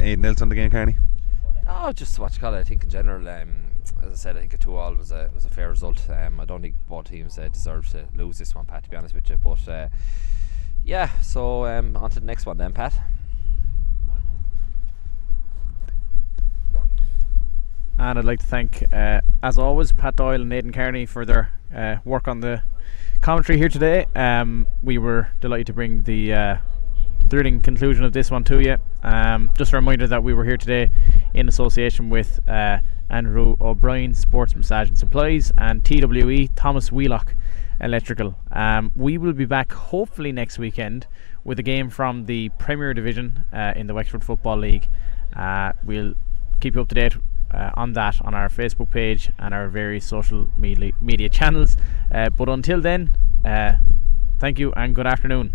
Anything else on the game, Carney? No, just what you call it. I think in general, as I said, I think a 2-2 was a fair result. I don't think both teams deserve to lose this one, Pat, to be honest with you. But yeah, so on to the next one then, Pat. And I'd like to thank, as always, Pat Doyle and Aidan Kearney for their work on the commentary here today. We were delighted to bring the thrilling conclusion of this one to you. Just a reminder that we were here today in association with Andrew O'Brien Sports Massage and Supplies and TWE Thomas Wheelock Electrical. We will be back hopefully next weekend with a game from the Premier Division in the Wexford Football League. We'll keep you up to date on that on our Facebook page and our various social media channels. But until then, thank you and good afternoon.